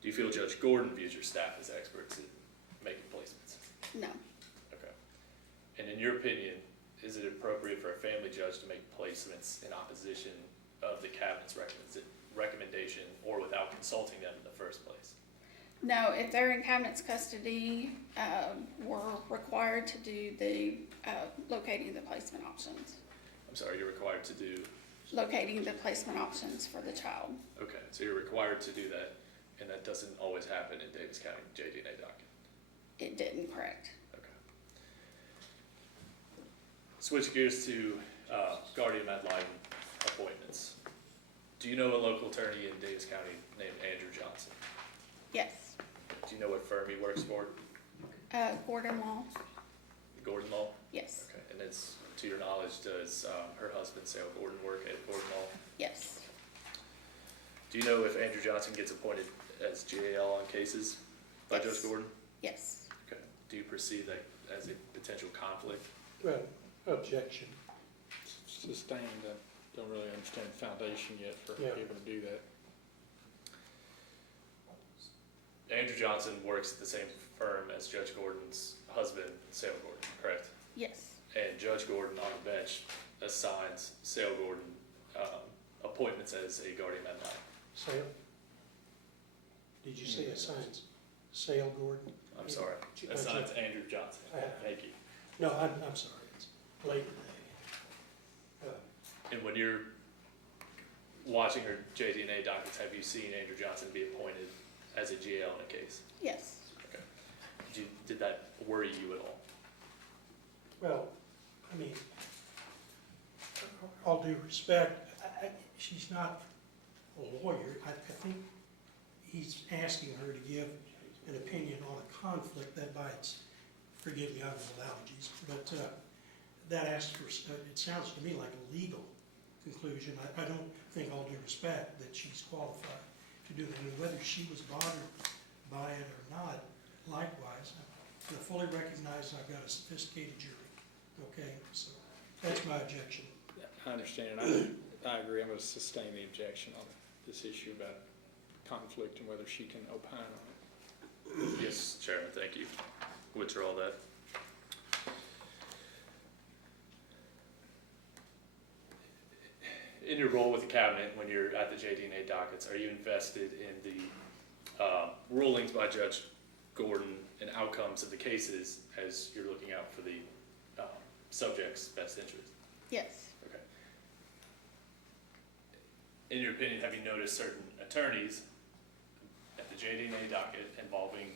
Do you feel Judge Gordon views your staff as experts in making placements? No, Okay. And in your opinion, is it appropriate for a family judge to make placements in opposition of the cabinet's recommendation or without consulting them in the first place? no, if they're in cabinet's custody, we're required to do the, locating the placement options. I'm sorry, you're required to do, Locating the placement options for the child. okay, so you're required to do that, and that doesn't always happen in Davis County JD&A docket. It didn't, correct. Okay. Switch gears to guardian ad litem appointments. Do you know a local attorney in Davis County named Andrew Johnson? Yes. Do you know what firm he works for? Gordon Law, Gordon Law? yes, Okay, and it's, to your knowledge, does her husband, Sale Gordon, work at Gordon Law? yes, Do you know if Andrew Johnson gets appointed as GAL on cases by Judge Yes. Gordon? yes. Okay. Do you perceive that as a potential conflict? Well, objection. Sustained, I don't really understand the foundation yet for Yeah. being able to do that. Andrew Johnson works at the same firm as Judge Gordon's husband, Sale Gordon, correct? Yes, And Judge Gordon on the bench assigns Sale Gordon appointments as a guardian ad litem. Sale? Did you say assigns Sale Gordon? I'm sorry, assigns Andrew Johnson. Thank you. No, I'm sorry, it's late today. And when you're watching her JD&A dockets, have you seen Andrew Johnson be appointed as a GL in a case? yes. Okay. Did that worry you at all? Well, I mean, all due respect, she's not a lawyer. I think he's asking her to give an opinion on a conflict that bites, forgive me, I have allergies, but that asks for, it sounds to me like a legal conclusion. I don't think, all due respect, that she's qualified to do that. And whether she was bothered by it or not, likewise, I fully recognize I've got a sophisticated jury. Okay, so that's my objection. I understand, and I agree, I'm gonna sustain the objection on this issue about conflict and whether she can opine on it. Yes, Chairman, thank you. Withdraw that. In your role with the cabinet, when you're at the JD&A dockets, are you invested in the rulings by Judge Gordon and outcomes of the cases as you're looking out for the subject's best interest? Yes, Okay. In your opinion, have you noticed certain attorneys at the JD&A docket involving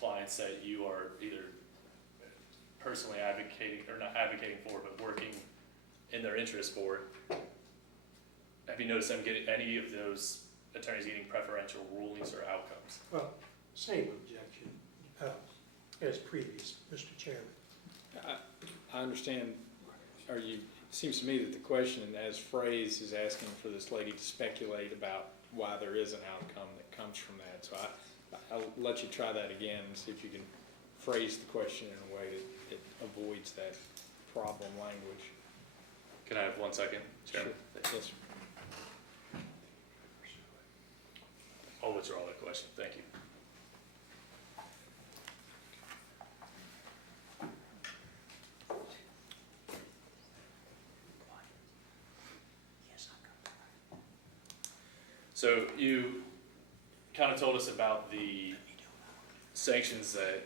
clients that you are either personally advocating, or not advocating for, but working in their interest for? Have you noticed them getting, any of those attorneys getting preferential rulings or outcomes? Well, same objection as previous, Mr. Chairman. I understand, it seems to me that the question as phrased is asking for this lady to speculate about why there is an outcome that comes from that. So I'll let you try that again and see if you can phrase the question in a way that it avoids that problem language. Can I have 1 second, Chairman? Sure. Yes, sir. I'll withdraw that question, thank you. So you kind of told us about the sanctions that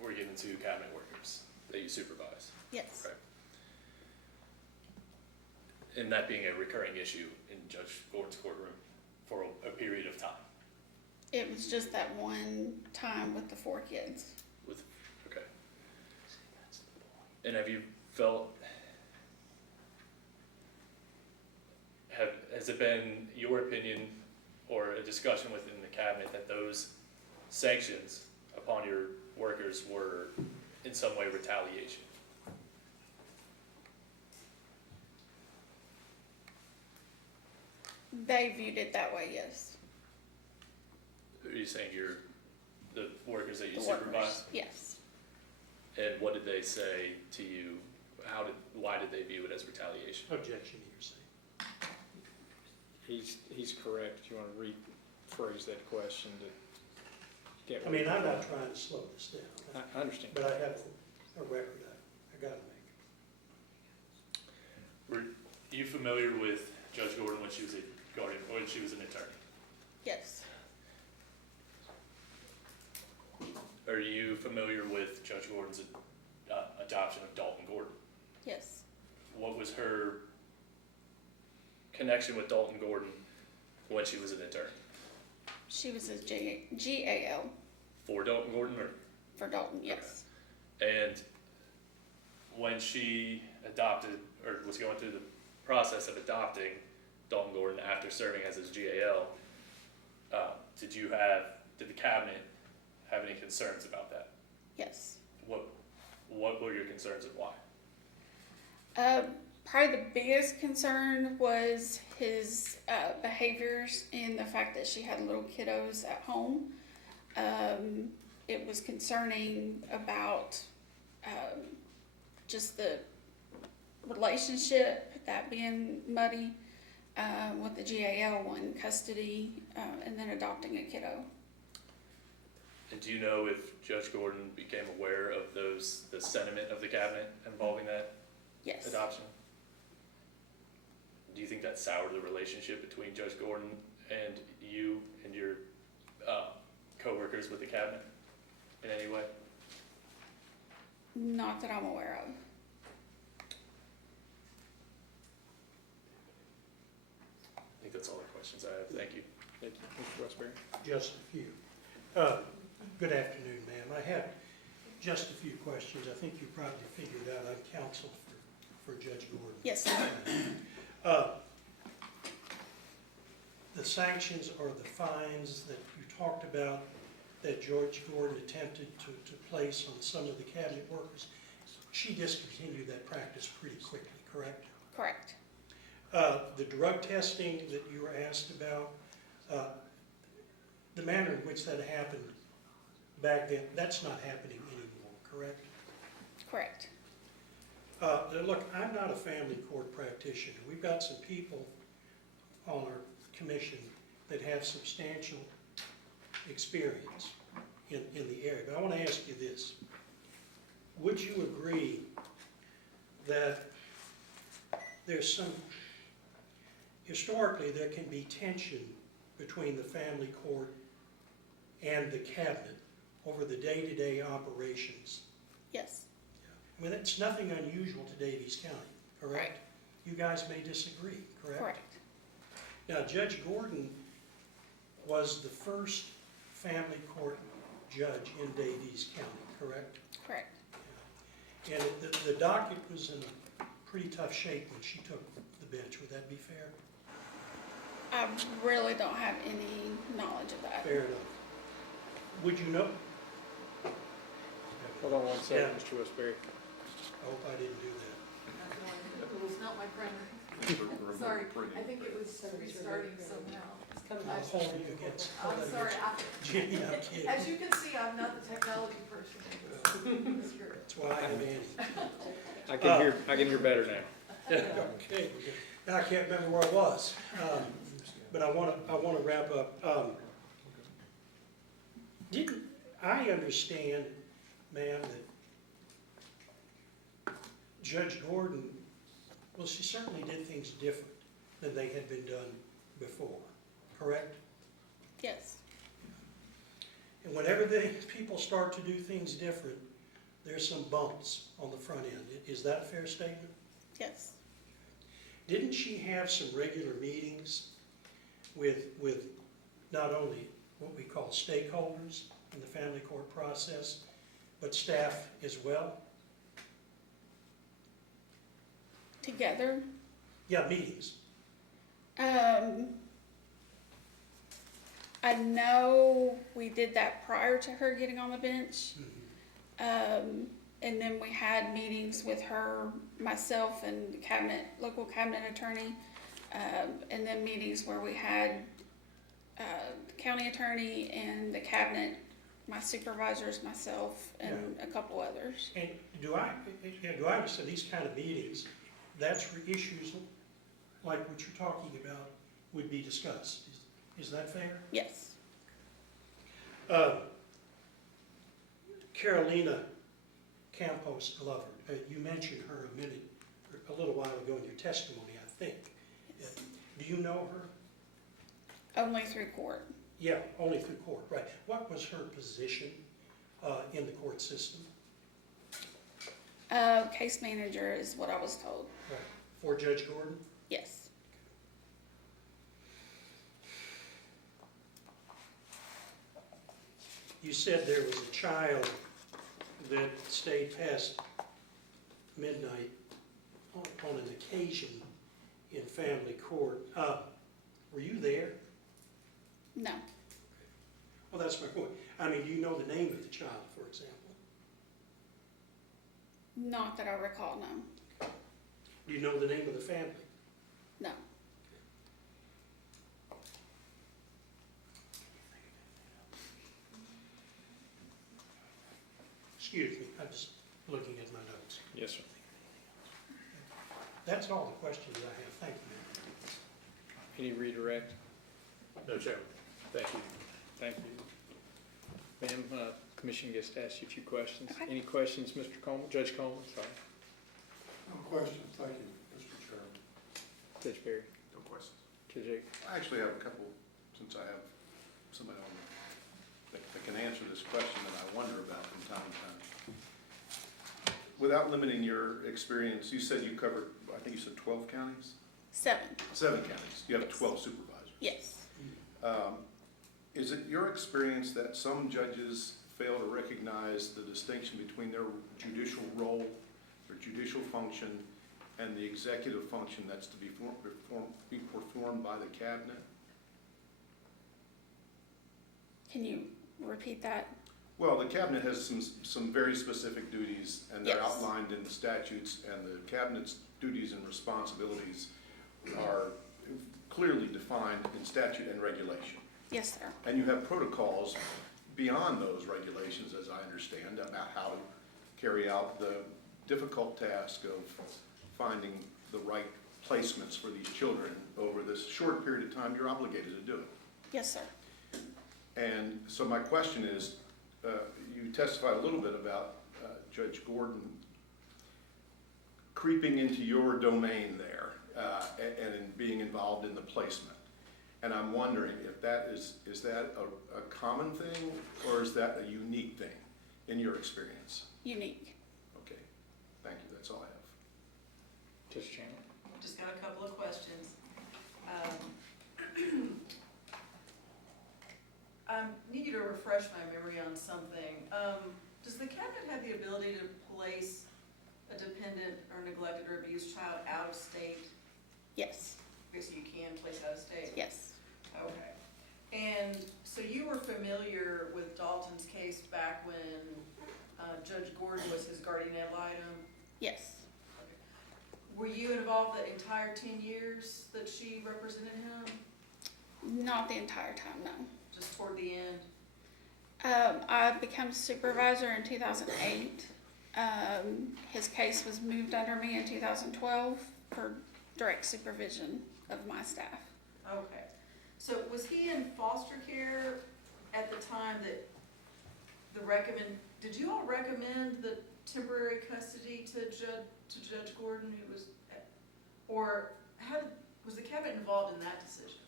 were given to cabinet workers that you supervise, Yes. right? And that being a recurring issue in Judge Gordon's courtroom for a period of time. It was just that one time with the 4 kids. With, okay. And have you felt, has it been your opinion or a discussion within the cabinet that those sanctions upon your workers were in some way retaliation? They viewed it that way, yes. Are you saying the workers that you The supervise? workers, yes. And what did they say to you? Why did they view it as retaliation? Objection to your saying. He's correct. You want to rephrase that question to get. I mean, I'm not trying to slow this down, I understand. but I have a record I gotta make. Were you familiar with Judge Gordon when she was a guardian, when she was an attorney? Yes. Are you familiar with Judge Gordon's adoption of Dalton Gordon? Yes. What was her connection with Dalton Gordon when she was an attorney? She was a GAL For Dalton Gordon, or? for Dalton, yes. And when she adopted, or was going through the process of adopting Dalton Gordon after serving as his GAL, did the cabinet have any concerns about that? Yes. What were your concerns and why? Probably the biggest concern was his behaviors and the fact that she had little kiddos at home. It was concerning about just the relationship, that being muddy, with the GAL one, custody, and then adopting a kiddo. And do you know if Judge Gordon became aware of the sentiment of the cabinet involving that Yes. adoption? Do you think that soured the relationship between Judge Gordon and you and your co-workers with the cabinet in any way? Not that I'm aware of. I think that's all the questions I have. Thank you. Thank you, Mr. Westbury. Just a few. Good afternoon, ma'am. I have just a few questions. I think you probably figured out I'm counsel for Judge Gordon. Yes, sir. The sanctions or the fines that you talked about that Judge Gordon attempted to place on some of the cabinet workers, she discontinued that practice pretty quickly, correct? Correct. The drug testing that you were asked about, the manner in which that happened back then, that's not happening anymore, correct? Correct. Look, I'm not a family court practitioner. We've got some people on our commission that have substantial experience in the area. But I want to ask you this. Would you agree that there's historically there can be tension between the family court and the cabinet over the day-to-day operations? Yes. I mean, it's nothing unusual to Davies County, correct? Right. You guys may disagree, correct? Correct. Now, Judge Gordon was the first family court judge in Davies County, correct? Correct. And the docket was in a pretty tough shape when she took the bench. Would that be fair? I really don't have any knowledge of that. Fair enough. Would you know? Hold on one second, Yeah. Mr. Westbury. I hope I didn't do that. It was not my printer. Sorry, I think it was restarting somehow. I'll hold you against. I'm sorry, Jenny, I'm kidding. as you can see, I'm not the technology person. This girl. That's why I have Annie. I can hear better now. Okay, now I can't remember where I was, but I wanna wrap up. Didn't, I understand, ma'am, that Judge Gordon, well, she certainly did things different than they had been done before, correct? Yes, And whenever people start to do things different, there's some bumps on the front end. Is that a fair statement? yes, Didn't she have some regular meetings with not only what we call stakeholders in the family court process, but staff as well? together. Yeah, meetings. I know we did that prior to her getting on the bench. And then we had meetings with her, myself, and the local cabinet attorney. And then meetings where we had the county attorney and the cabinet, my supervisors, myself, and a couple others. And do I understand these kind of meetings, that's where issues like what you're talking about would be discussed? Is that fair? Yes, Carolina Campos Glover, you mentioned her a little while ago in your testimony, I think. Do you know her? only through court. Yeah, only through court, right. What was her position in the court system? Case manager is what I was told. Right. For Judge Gordon? Yes. You said there was a child that stayed past midnight on an occasion in family court. Were you there? No. Well, that's my point. I mean, do you know the name of the child, for example? Not that I recall, no. Do you know the name of the family? No. Excuse me, I'm just looking at my notes. Yes, sir. That's all the questions I have. Thank you, ma'am. Any redirect? No, Chairman. Thank you. Thank you. Ma'am, commission gets to ask you a few questions. Okay. Any questions, Mr. Coleman, Judge Coleman, sorry, No questions, thank you, Mr. Chairman. Judge Barry, No questions. Judge Ake? I actually have a couple, since I have somebody on that can answer this question that I wonder about from time to time. Without limiting your experience, you said you covered, I think you said 12 counties? 7. 7 counties. You have Yes. 12 supervisors. Yes. Is it your experience that some judges fail to recognize the distinction between their judicial role, their judicial function, and the executive function that's to be performed by the cabinet? Can you repeat that? Well, the cabinet has some very specific duties, and they're Yes. outlined in the statutes, and the cabinet's duties and responsibilities are clearly defined in statute and regulation. Yes, sir. And you have protocols beyond those regulations, as I understand, about how to carry out the difficult task of finding the right placements for these children over this short period of time you're obligated to do it. Yes, sir. And so my question is, you testified a little bit about Judge Gordon creeping into your domain there and in being involved in the placement. And I'm wondering if that is that a common thing, or is that a unique thing in your experience? Unique. Okay, thank you, that's all I have. Judge Chandler? Just got a couple of questions. I need you to refresh my memory on something. Does the cabinet have the ability to place a dependent or neglected or abused child out of state? Yes. Okay, so you can place out of state? Yes. Okay. And so you were familiar with Dalton's case back when Judge Gordon was his guardian ad litem? Yes. Were you involved the entire 10 years that she represented him? Not the entire time, no. just toward the end? I became supervisor in 2008. His case was moved under me in 2012 for direct supervision of my staff. Okay. So was he in foster care at the time that did you all recommend the temporary custody to Judge Gordon, who was, or was the cabinet involved in that decision?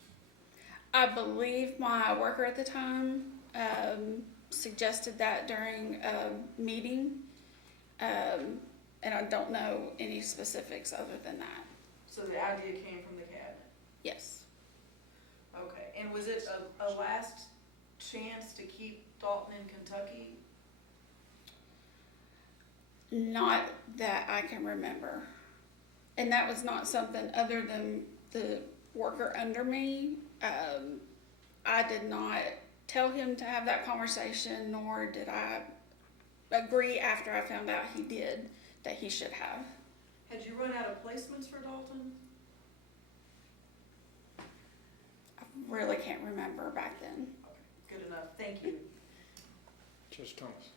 I believe my worker at the time suggested that during a meeting, and I don't know any specifics other than that. So the idea came from the cabinet? Yes. Okay, and was it a last chance to keep Dalton in Kentucky? Not that I can remember. And that was not something other than the worker under me. I did not tell him to have that conversation, nor did I agree after I found out he did that he should have. Had you run out of placements for Dalton? I really can't remember back then. Okay, good enough, thank you. Judge Thomas.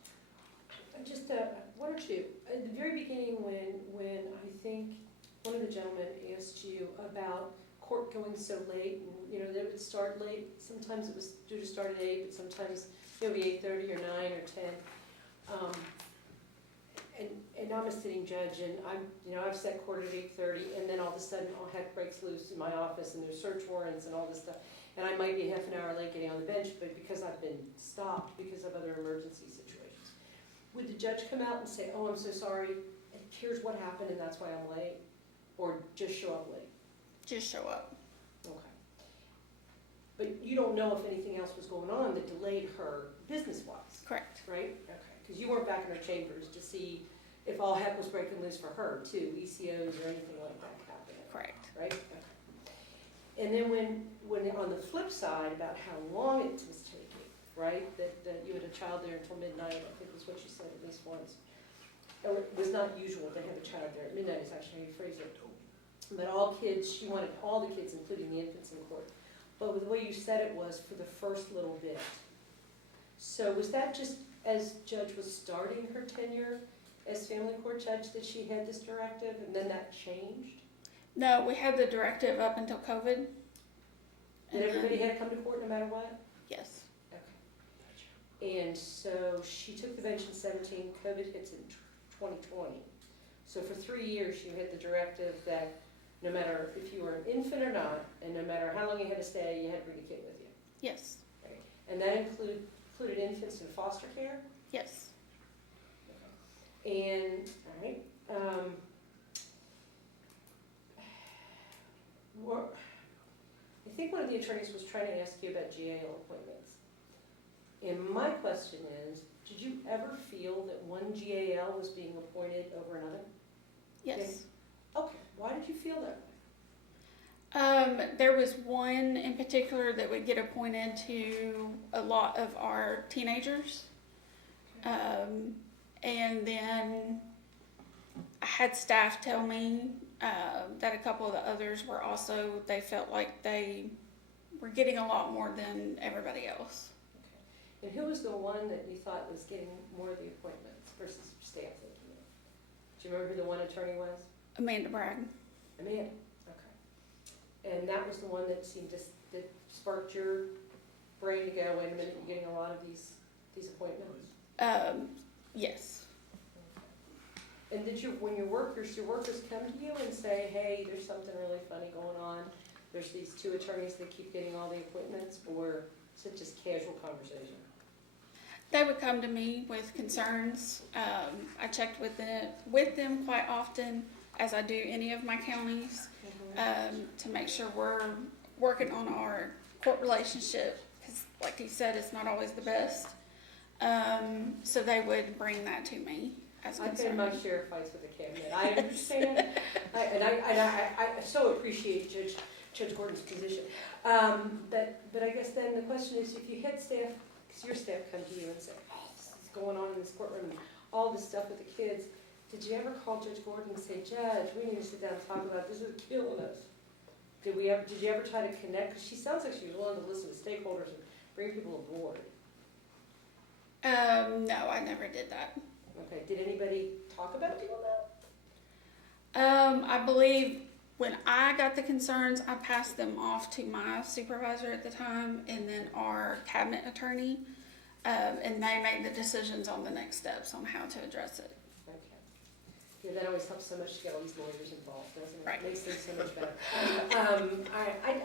Just one or two. At the very beginning, when I think one of the gentlemen asked you about court going so late, and you know that it would start late. Sometimes it was due to start at 8, but sometimes it would be 8:30 or 9 or 10. And I'm a sitting judge, and I've set court at 8:30, and then all of a sudden all heck breaks loose in my office, and there's search warrants and all this stuff, and I might be half an hour late getting on the bench, but because I've been stopped because of other emergency situations. Would the judge come out and say, "Oh, I'm so sorry, and here's what happened, and that's why I'm late," or just show up late? Just show up. Okay. But you don't know if anything else was going on that delayed her business-wise, Correct. right? Okay, because you weren't back in her chambers to see if all heck was breaking loose for her too, ECOs or anything like that happening. Correct. Right? Okay. And then when on the flip side about how long it was taking, right? That you had a child there until midnight, I think was what you said at least once. It was not usual to have a child there at midnight, is actually how you phrase it. But all kids, she wanted all the kids, including the infants, in court. But the way you said it was for the first little bit. So was that just as Judge was starting her tenure as family court judge that she had this directive, and then that changed? No, we had the directive up until COVID. And then- everybody had to come to court no matter what? Yes. Okay. And so she took the bench in 17, COVID hits in 2020. So for 3 years, you had the directive that no matter if you were an infant or not, and no matter how long you had to stay, you had to bring a kid with you. Yes. Right? And that included infants in foster care? Yes. And, all right, I think one of the attorneys was trying to ask you about GAL appointments. And my question is, did you ever feel that one GAL was being appointed over another? Yes. Okay, why did you feel that way? There was one in particular that would get appointed to a lot of our teenagers. And then I had staff tell me that a couple of the others were also, they felt like they were getting a lot more than everybody else. Okay. And who was the one that you thought was getting more of the appointments versus staff thinking of? Do you remember who the one attorney was? Amanda Bragg. Amanda, okay. And that was the one that seemed to, that sparked your brain to go, wait a minute, you're getting a lot of these appointments? Yes. And did when your workers come to you and say, hey, there's something really funny going on, there's these 2 attorneys that keep getting all the appointments, or is it just casual conversation? They would come to me with concerns. I checked with them quite often, as I do any of my counties, to make sure we're working on our court relationship, because like you said, it's not always the best. So they would bring that to me as I've concerns. been in my share of fights with the cabinet. I understand, I so appreciate Judge Gordon's position. But I guess then the question is, if you had staff, because your staff come to you and say, oh, this is going on in this courtroom, all this stuff with the kids, did you ever call Judge Gordon and say, Judge, we need to sit down and talk about this, is killing us? Did you ever try to connect? Because she sounds like she was willing to listen to stakeholders and bring people aboard. No, I never did that. Okay, did anybody talk about doing that? I believe when I got the concerns, I passed them off to my supervisor at the time and then our cabinet attorney. And they made the decisions on the next steps on how to address it. Okay. Yeah, that always helps so much to get all these lawyers involved, doesn't it? Right. Makes things so much better.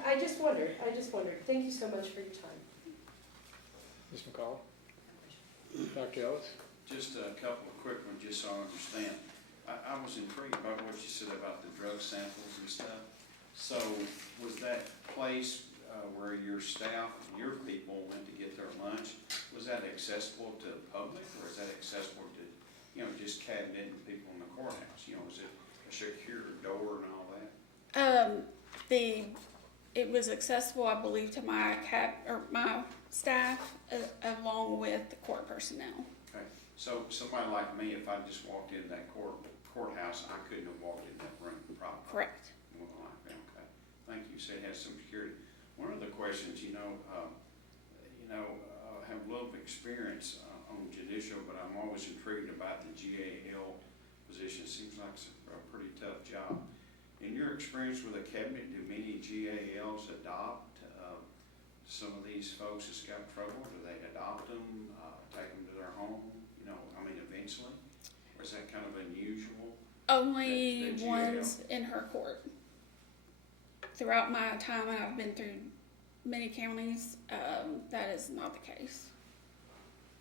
I just wondered. Thank you so much for your time. Ms. McCall? Dr. Ellis? Just a couple of quick ones, just so I understand. I was intrigued by what you said about the drug samples and stuff. So was that place where your staff, your people went to get their lunch, was that accessible to the public, or is that accessible to, just cabinet and people in the courthouse? Is it a secure door and all that? It was accessible, I believe, to my staff along with the court personnel. Okay, so somebody like me, if I just walked in that courthouse, I couldn't have walked in that room properly? Correct. Well, okay, thank you. So it has some security. One of the questions, have a little experience on judicial, but I'm always intrigued about the GAL position. It seems like it's a pretty tough job. In your experience with a cabinet, do many GALs adopt some of these folks that's got trouble? Do they adopt them, take them to their home, eventually? Or is that kind of unusual? Only the GAL? ones in her court. Throughout my time, and I've been through many counties, that is not the case.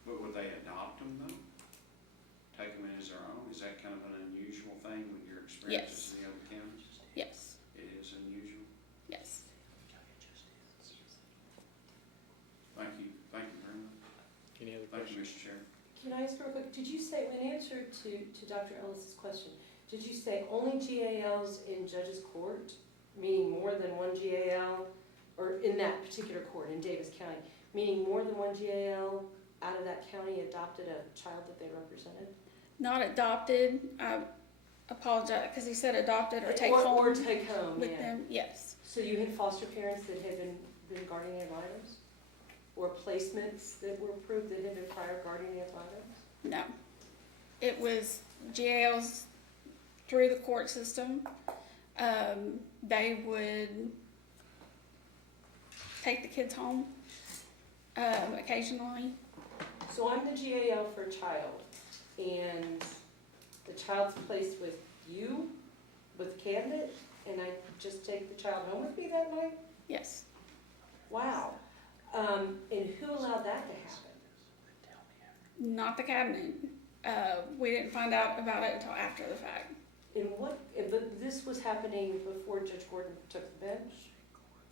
But would they adopt them though? Take them in as their own? Is that kind of an unusual thing with your experiences in the other counties? Yes. It is unusual? Yes. Thank you very much. Any other Thank you, questions? Mr. Chair. Can I ask real quick, did you say, in answer to Dr. Ellis's question, did you say only GALs in judge's court, meaning more than one GAL, or in that particular court in Davis County, meaning more than one GAL out of that county adopted a child that they represented? Not adopted. I apologize because he said adopted or take home. Or take home, with yeah. them. Yes. So you had foster parents that had been guardian ad litems? Or placements that were approved that had been prior guardian ad litems? No. It was GALs through the court system. They would take the kids home occasionally. So I'm the GAL for a child, and the child's placed with you, with cabinet, and I just take the child home with me that night? Yes. Wow. And who allowed that to happen? Not the cabinet. We didn't find out about it until after the fact. But this was happening before Judge Gordon took the bench?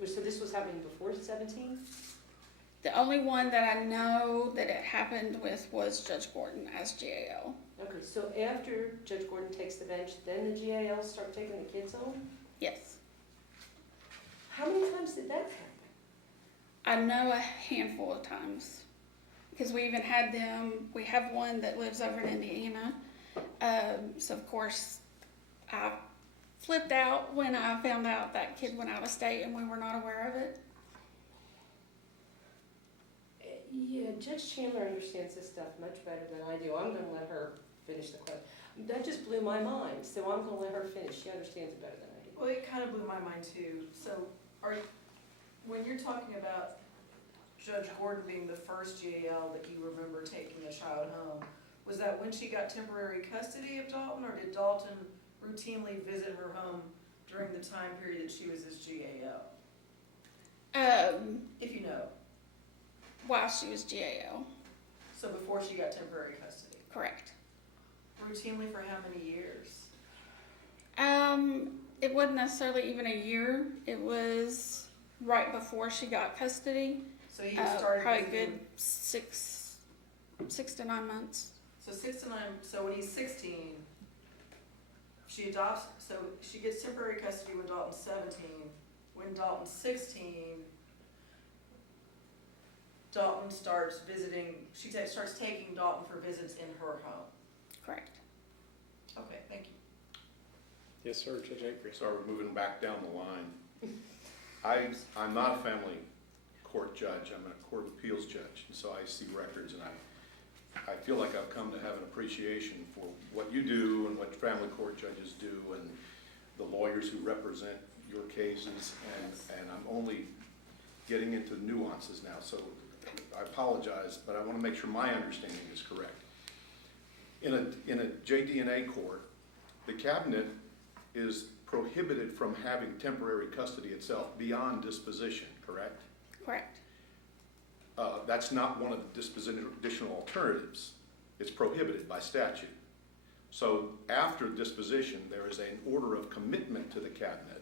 So this was happening before 17? The only one that I know that it happened with was Judge Gordon as GAL. Okay, so after Judge Gordon takes the bench, then the GALs start taking the kids home? Yes. How many times did that happen? I know a handful of times. Because we even had them, we have one that lives over in Indiana. So of course, I flipped out when I found out that kid went out of state and we were not aware of it. Yeah, Judge Chandler understands this stuff much better than I do. I'm gonna let her finish the question. That just blew my mind, so I'm gonna let her finish. She understands it better than I do. Well, it kind of blew my mind too. So when you're talking about Judge Gordon being the first GAL that you remember taking a child home, was that when she got temporary custody of Dalton, or did Dalton routinely visit her home during the time period that she was his GAL? If you know. While she was GAL. So before she got temporary custody? Correct. Routinely for how many years? It wasn't necessarily even a year. It was right before she got custody. So he started probably visiting- good 6 to 9 months. So 6 to 9, so when he's 16, she adopts, so she gets temporary custody when Dalton's 17. When Dalton's 16, Dalton starts visiting, starts taking Dalton for visits in her home. Correct. Okay, thank you. Yes, sir, Judge Avery. So we're moving back down the line. I'm not a family court judge, I'm a court of appeals judge, and so I see records, and I feel like I've come to have an appreciation for what you do and what family court judges do and the lawyers who represent your cases, and I'm only getting into nuances now, so I apologize, but I want to make sure my understanding is correct. In a JDNA court, the cabinet is prohibited from having temporary custody itself beyond disposition, correct? Correct. That's not one of the dispositional alternatives. It's prohibited by statute. So after disposition, there is an order of commitment to the cabinet.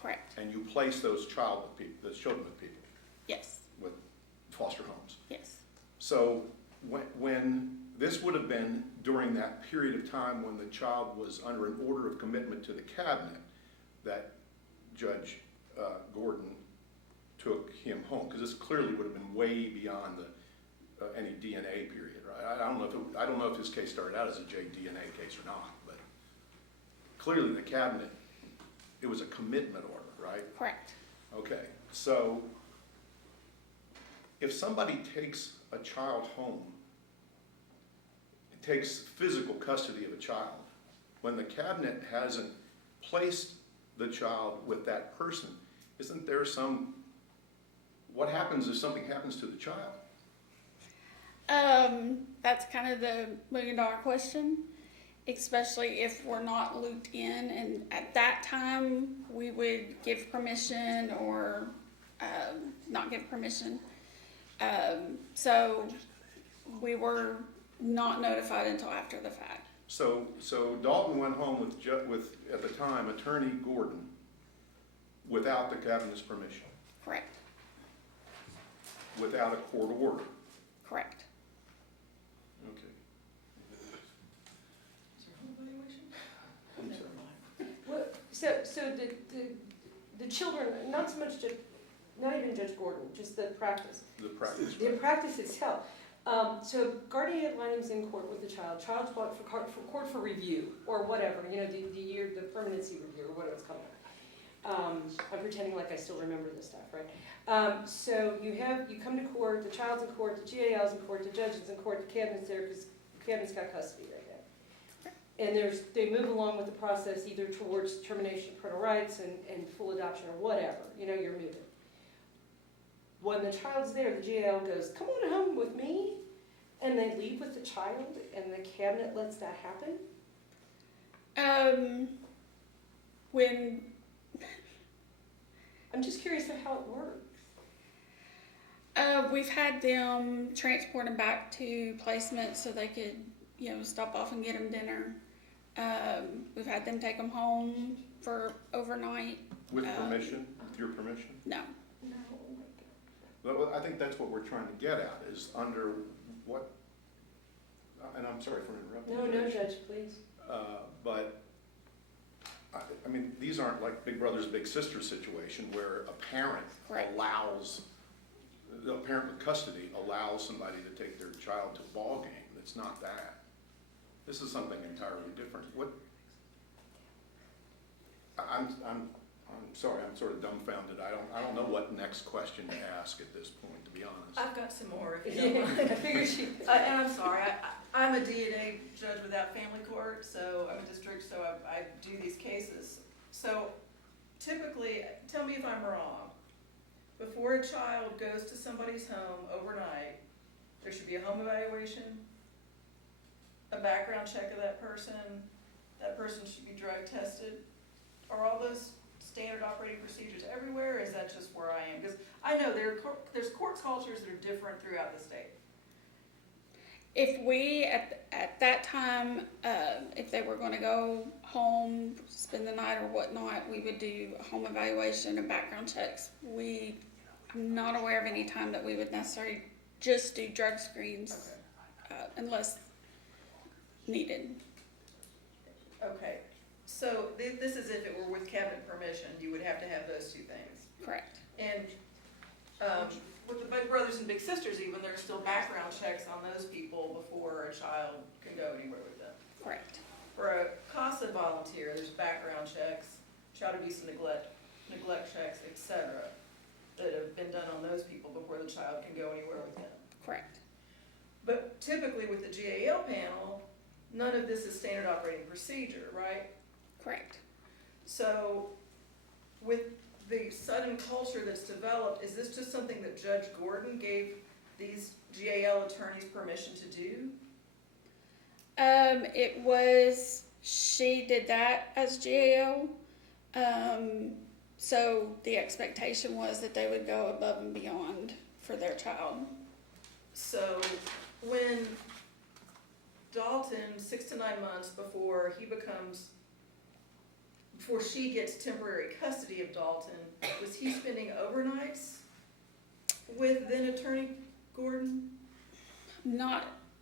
Correct. And you place those children with people, Yes. with foster homes. Yes. So when this would have been during that period of time when the child was under an order of commitment to the cabinet, that Judge Gordon took him home, because this clearly would have been way beyond any DNA period, right? I don't know if his case started out as a JDNA case or not, but clearly the cabinet, it was a commitment order, right? Correct. Okay, so if somebody takes a child home, it takes physical custody of a child, when the cabinet hasn't placed the child with that person, isn't there what happens if something happens to the child? That's kind of the million-dollar question, especially if we're not looped in, and at that time, we would give permission or not give permission. So we were not notified until after the fact. So Dalton went home with at the time, Attorney Gordon, without the cabinet's permission, Correct. without a court order. Correct. Okay. Is there home evaluation? I'm sorry. Well, so the children, not so much not even Judge Gordon, just the practice. The practice. The practice itself. So guardian ad litem's in court with the child's brought for court for review, or whatever, the permanency review, or whatever it's called. I'm pretending like I still remember this stuff, right? So you come to court, the child's in court, the GAL's in court, the judge is in court, the cabinet's there, because the cabinet's got custody right now. And they move along with the process either towards termination of parental rights and full adoption or whatever, you're moving. When the child's there, the GAL goes, come on home with me, and they leave with the child, and the cabinet lets that happen? I'm just curious of how it works. We've had them transport them back to placement so they could, stop off and get them dinner. We've had them take them home for overnight. With permission, with your permission? No. No. Well, I think that's what we're trying to get at, is under what, and I'm sorry for interrupting. No, Judge, please. But, I mean, these aren't like Big Brothers Big Sisters situation where a parent a parent with custody allows somebody to take their child to a ball game. It's not that. This is something entirely different. I'm sorry, I'm sort of dumbfounded. I don't know what next question to ask at this point, to be honest. I've got some more, if you don't mind. I figured she. And I'm sorry, I'm a DNA judge without family court, so I'm a district, so I do these cases. So typically, tell me if I'm wrong, before a child goes to somebody's home overnight, there should be a home evaluation, a background check of that person should be drug tested. Are all those standard operating procedures everywhere, or is that just where I am? Because I know there's court cultures that are different throughout the state. If we, at that time, if they were going to go home, spend the night or whatnot, we would do a home evaluation and background checks. I'm not aware of any time that we would necessarily just do drug screens, unless needed. Okay, so this is if it were with cabinet permission, you would have to have those two things. Correct. And with the Big Brothers and Big Sisters even, there's still background checks on those people before a child can go anywhere with them. Correct. For a CASA volunteer, there's background checks, child abuse and neglect neglect checks, et cetera, that have been done on those people before the child can go anywhere with them. Correct. But typically with the GAL panel, none of this is standard operating procedure, right? Correct. So with the sudden culture that's developed, is this just something that Judge Gordon gave these GAL attorneys permission to do? It was, she did that as GAO. So the expectation was that they would go above and beyond for their child. So when Dalton, 6 to 9 months before she gets temporary custody of Dalton, was he spending overnights with then attorney Gordon?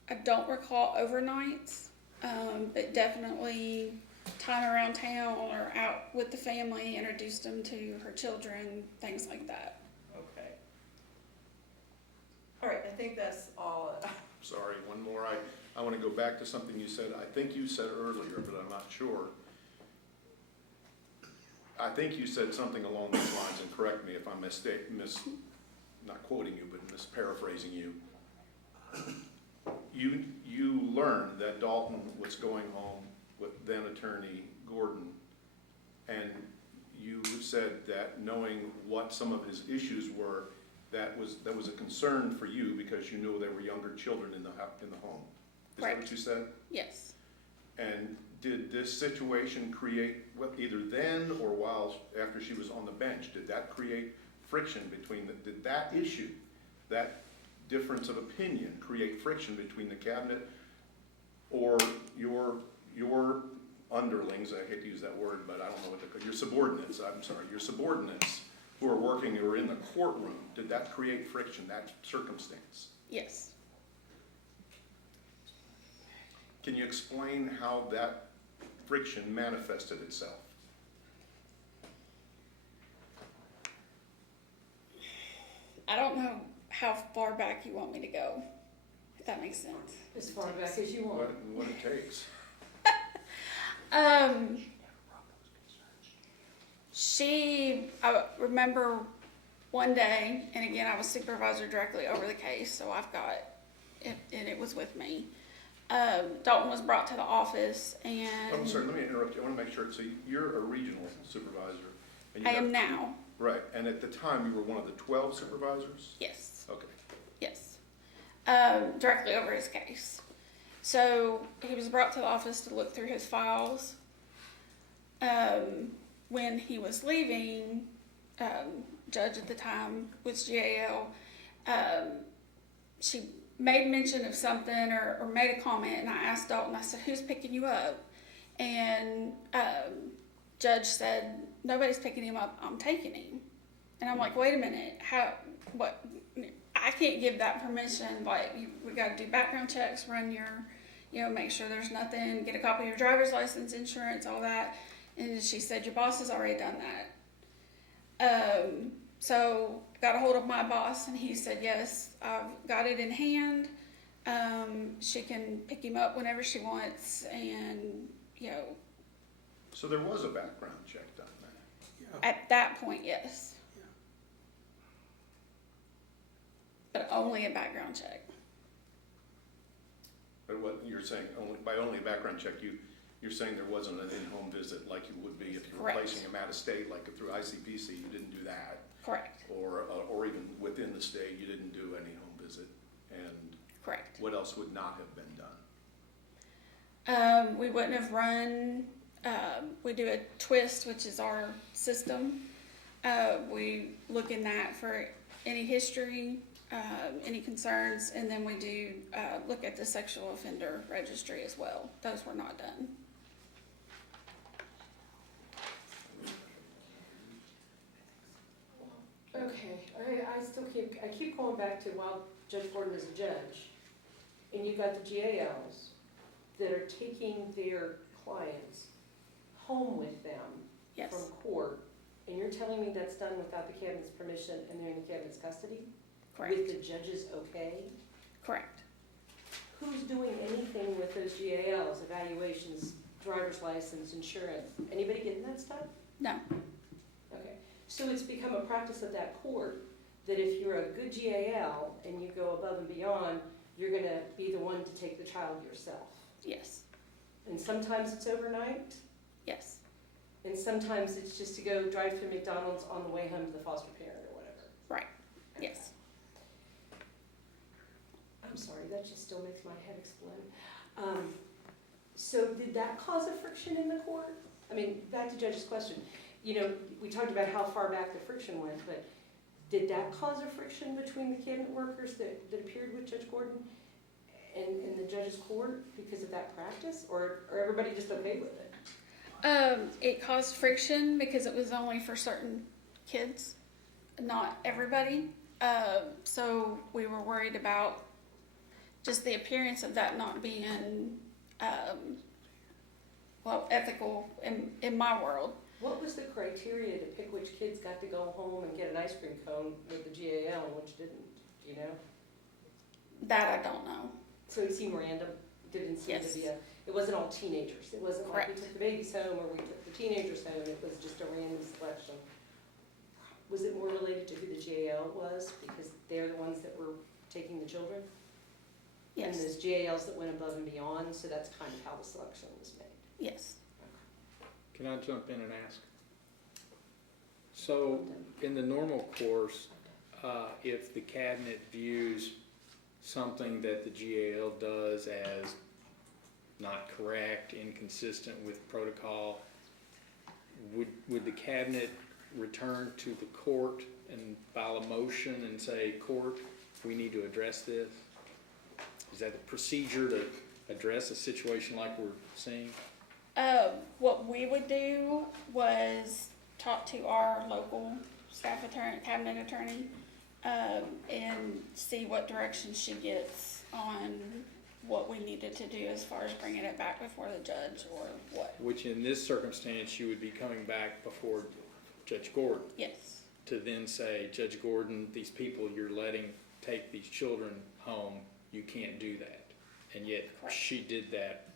I don't recall overnights, but definitely time around town or out with the family, introduced them to her children, things like that. Okay. All right, I think that's all. Sorry, one more. I want to go back to something you said. I think you said earlier, but I'm not sure. I think you said something along these lines, and correct me if I'm not quoting you, but misparaphrasing you. You learned that Dalton was going home with then attorney Gordon, and you said that knowing what some of his issues were, that was a concern for you because you knew there were younger children in the home. Is that what you said? Yes. And did this situation create, either then or after she was on the bench, did that create friction between did that issue, that difference of opinion, create friction between the cabinet or your underlings? I hate to use that word, but I don't know what your subordinates. I'm sorry, your subordinates who are working or in the courtroom. Did that create friction? That circumstance? Yes. Can you explain how that friction manifested itself? I don't know how far back you want me to go, if that makes sense. As far back as you want. What it takes. I remember one day, and again, I was supervisor directly over the case, so I've got it, and it was with me. Dalton was brought to the office, and I'm sorry, let me interrupt you. I want to make sure. So you're a regional supervisor. And I am now. Right, and at the time you were one of the 12 supervisors? Yes. Okay. Yes. Directly over his case. So he was brought to the office to look through his files. When he was leaving, judge at the time was GAL, she made mention of something or made a comment, and I asked Dalton, I said, who's picking you up? And judge said, nobody's picking him up, I'm taking him. And I'm like, wait a minute, what? I can't give that permission. Like, we got to do background checks, run your, make sure there's nothing, get a copy of your driver's license, insurance, all that. And she said, your boss has already done that. So got a hold of my boss, and he said, yes, I've got it in hand. She can pick him up whenever she wants, and, So there was a background check done then? Yeah. at that point, yes. But only a background check. But what you're saying, by only a background check, you're saying there wasn't an in-home visit like you would be if you were Correct. placing him out of state, like through ICPC, you didn't do that. Correct. Or even within the state, you didn't do any home visit. And Correct. what else would not have been done? We wouldn't have run, we do a twist, which is our system. We look in that for any history, any concerns, and then we do look at the sexual offender registry as well. Those were not done. Okay, I keep going back to while Judge Gordon is a judge, and you've got the GALs that are taking their clients home with them Yes. from court, and you're telling me that's done without the cabinet's permission and they're in the cabinet's custody? Correct. With the judge's okay? Correct. Who's doing anything with those GALs, evaluations, driver's license, insurance? Anybody getting that stuff? No. Okay, So it's become a practice of that court that if you're a good GAL and you go above and beyond, you're gonna be the one to take the child yourself. Yes, And sometimes it's overnight, yes, and sometimes it's just to go drive through McDonald's on the way home to the foster parent or whatever. right, yes. I'm sorry, that just still makes my head explode. So did that cause a friction in the court? I mean, back to Judge's question. You know, we talked about how far back the friction went, but did that cause a friction between the cabinet workers that appeared with Judge Gordon and the judge's court because of that practice, or everybody just okay with it? It caused friction because it was only for certain kids, not everybody. So we were worried about just the appearance of that not being, ethical in my world. What was the criteria to pick which kids got to go home and get an ice cream cone with the GAL and which didn't, do you know? That I don't know. So it seemed random, didn't seem Yes. to be it wasn't all teenagers. It wasn't like we Correct. took the babies home or we took the teenagers home, it was just a random selection. Was it more related to who the GAL was, because they're the ones that were taking the children? And Yes, there's GALs that went above and beyond, so that's kind of how the selection was made. yes. Can I jump in and ask? So, in the normal course, if the cabinet views something that the GAL does as not correct, inconsistent with protocol, would the cabinet return to the court and file a motion and say, court, we need to address this? Is that the procedure to address a situation like we're seeing? What we would do was talk to our local staff attorney, cabinet attorney, and see what direction she gets on what we needed to do as far as bringing it back before the judge or what. Which in this circumstance, you would be coming back before Judge Gordon Yes, to then say, Judge Gordon, these people you're letting take these children home, you can't do that. And yet Correct. she did that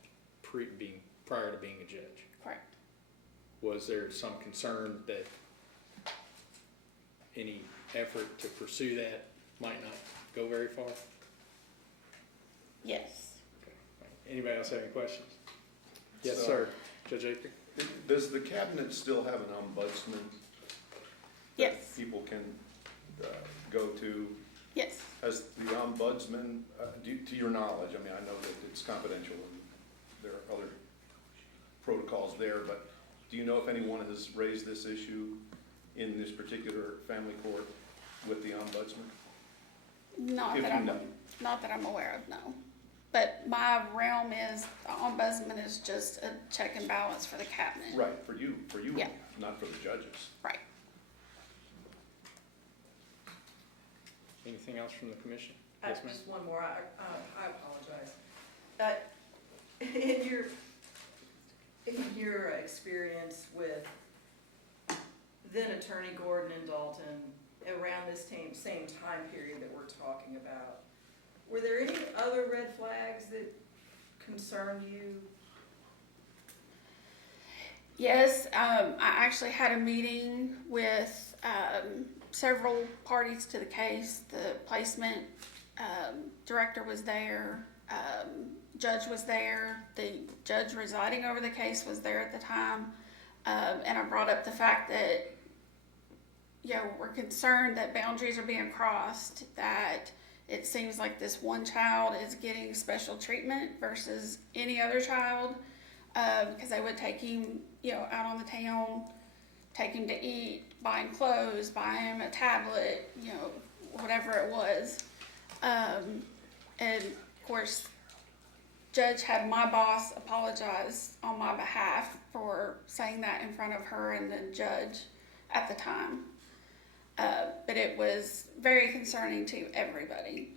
prior to being a judge. correct. Was there some concern that any effort to pursue that might not go very far? Yes. Anybody else have any questions? Yes, So- sir. Judge Aker? Does the cabinet still have an ombudsman? Yes. That people can go to? Yes. Has the ombudsman, to your knowledge, I mean, I know that it's confidential and there are other protocols there, but do you know if anyone has raised this issue in this particular family court with the ombudsman? Not If that you I'm, know. not that I'm aware of, no. But my realm is, the ombudsman is just a check and balance for the cabinet. Right, for you, Yeah. not for the judges. Right. Anything else from the commission? I- Yes, ma'am. Just one more, I apologize. In your experience with then Attorney Gordon and Dalton around this same time period that we're talking about, were there any other red flags that concerned you? Yes, I actually had a meeting with several parties to the case. The placement director was there, judge was there, the judge residing over the case was there at the time, and I brought up the fact that, you know, we're concerned that boundaries are being crossed, that it seems like this one child is getting special treatment versus any other child, because they would take him, you know, out on the town, take him to eat, buy him clothes, buy him a tablet, you know, whatever it was. And of course, Judge had my boss apologize on my behalf for saying that in front of her and the judge at the time. But it was very concerning to everybody.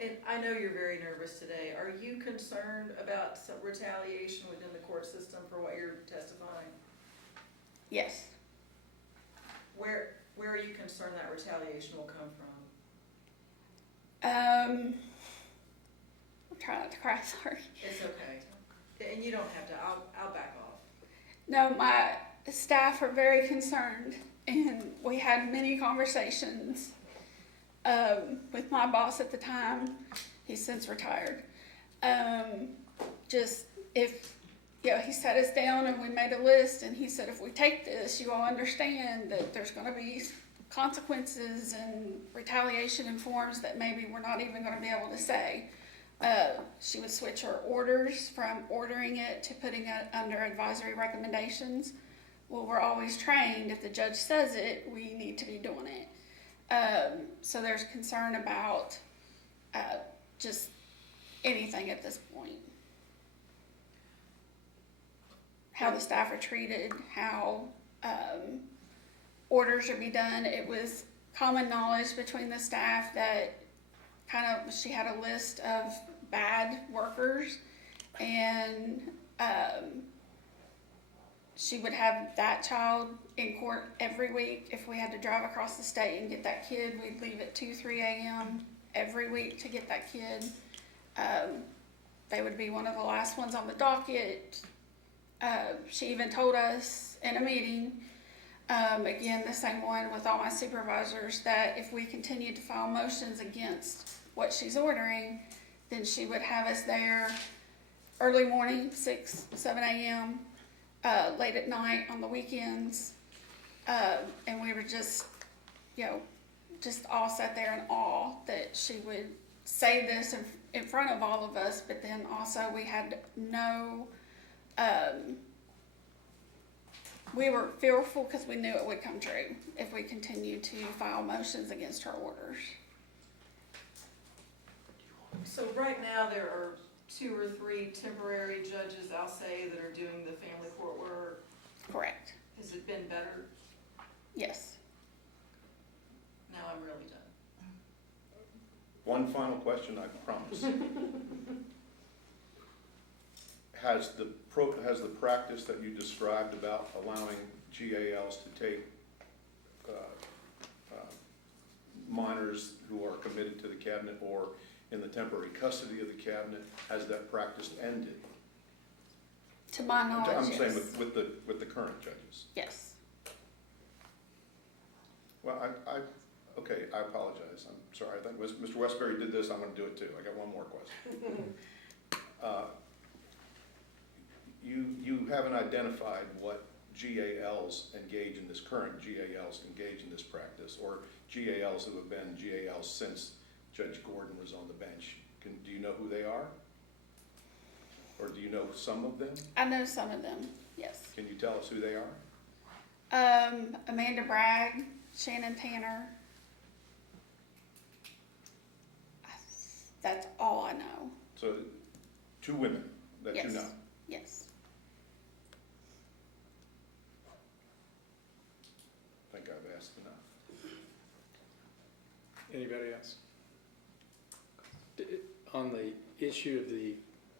And I know you're very nervous today. Are you concerned about some retaliation within the court system for what you're testifying? Yes. Where are you concerned that retaliation will come from? I'm trying not to cry, sorry. It's okay. And you don't have to, I'll back off. No, staff are very concerned, and we had many conversations with my boss at the time. He's since retired. Just if, he sat us down and we made a list, and he said, if we take this, you all understand that there's going to be consequences and retaliation in forms that maybe we're not even going to be able to say. She would switch her orders from ordering it to putting it under advisory recommendations. Well, we're always trained, if the judge says it, we need to be doing it. So there's concern about just anything at this point. How the staff are treated, how orders are be done. It was common knowledge between the staff that she had a list of bad workers, and she would have that child in court every week. If we had to drive across the state and get that kid, we'd leave at 2-3 a.m. every week to get that kid. They would be one of the last ones on the docket. She even told us in a meeting, again, the same one with all my supervisors, that if we continued to file motions against what she's ordering, then she would have us there early morning, 6-7 a.m., late at night on the weekends, and we were just all sat there in awe that she would say this in front of all of us, but then also we had no, we were fearful because we knew it would come true if we continued to file motions against her orders. So right now, there are 2 or 3 temporary judges, I'll say, that are doing the family court work. Correct. Has it been better? Yes. Now I'm really done. One final question, I promise. Has the practice that you described about allowing GALs to take minors who are committed to the cabinet or in the temporary custody of the cabinet, has that practice ended? To my knowledge, I'm yes. saying with the current judges. Yes. Well, okay, I apologize. I'm sorry. I think Mr. Westbury did this. I'm going to do it too. I got one more question. You haven't identified what GALs engage in this, current GALs engage in this practice, or GALs who have been GALs since Judge Gordon was on the bench. Do you know who they are? Or do you know some of them? I know some of them, yes. Can you tell us who they are? Amanda Bragg, Shannon Tanner. That's all I know. So 2 women that Yes. you know. Yes. I think I've asked enough. Anybody else? On the issue of the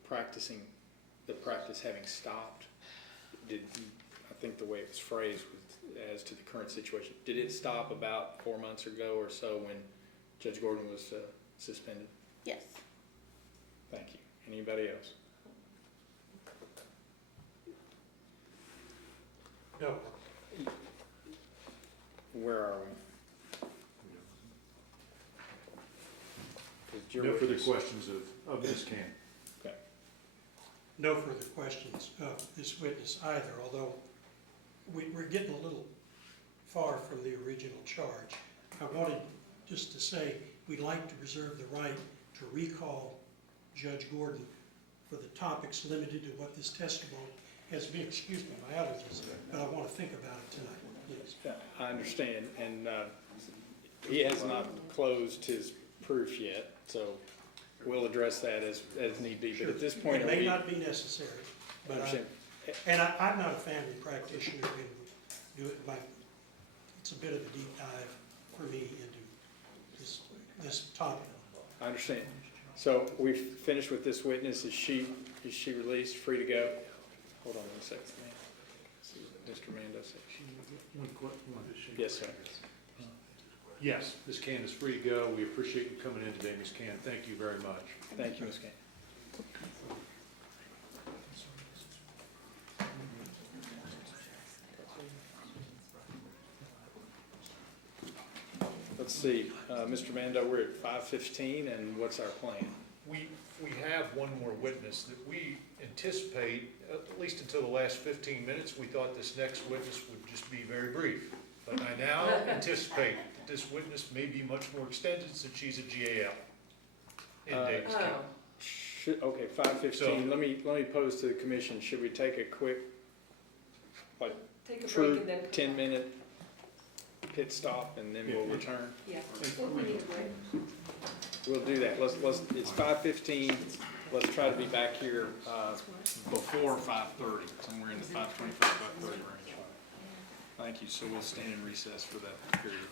practice having stopped, I think the way it was phrased was as to the current situation, did it stop about 4 months ago or so when Judge Gordon was suspended? Yes. Thank you. Anybody else? No. Where are we? No further questions of Ms. Cann. Okay. No further questions of this witness either, although we're getting a little far from the original charge. I wanted just to say we'd like to reserve the right to recall Judge Gordon for the topics limited to what this testimony has been. Excuse me, my allergies, but I want to think about it tonight. Yes. I understand, and he has not closed his proof yet, so we'll address that as need be. But at this point, It may not be necessary, but I'm not a family practitioner, and it's a bit of a deep dive for me into this topic. I understand. So we've finished with this witness. Is she released, free to go? Hold on 1 second, man. See what Mr. Mando says. Yes, sir. Yes, Ms. Cann is free to go. We appreciate you coming in today, Ms. Cann. Thank you very much. Thank you, Ms. Cann. see, Mr. Mando, we're at 5:15, and what's our plan? We have one more witness that we anticipate, at least until the last 15 minutes, we thought this next witness would just be very brief. But I now anticipate that this witness may be much more extended since she's a GAL in Davis County. Okay, 5:15, let me pose to the commission, should we take a quick, like, Take a break true and then come back. 10-minute pit stop, and then we'll return? Yeah, we need to break. We'll do that. It's 5:15. Let's try to be back here, before 5:30, somewhere in the 5:25, 5:30 range. Thank you. So we'll stand in recess for that period.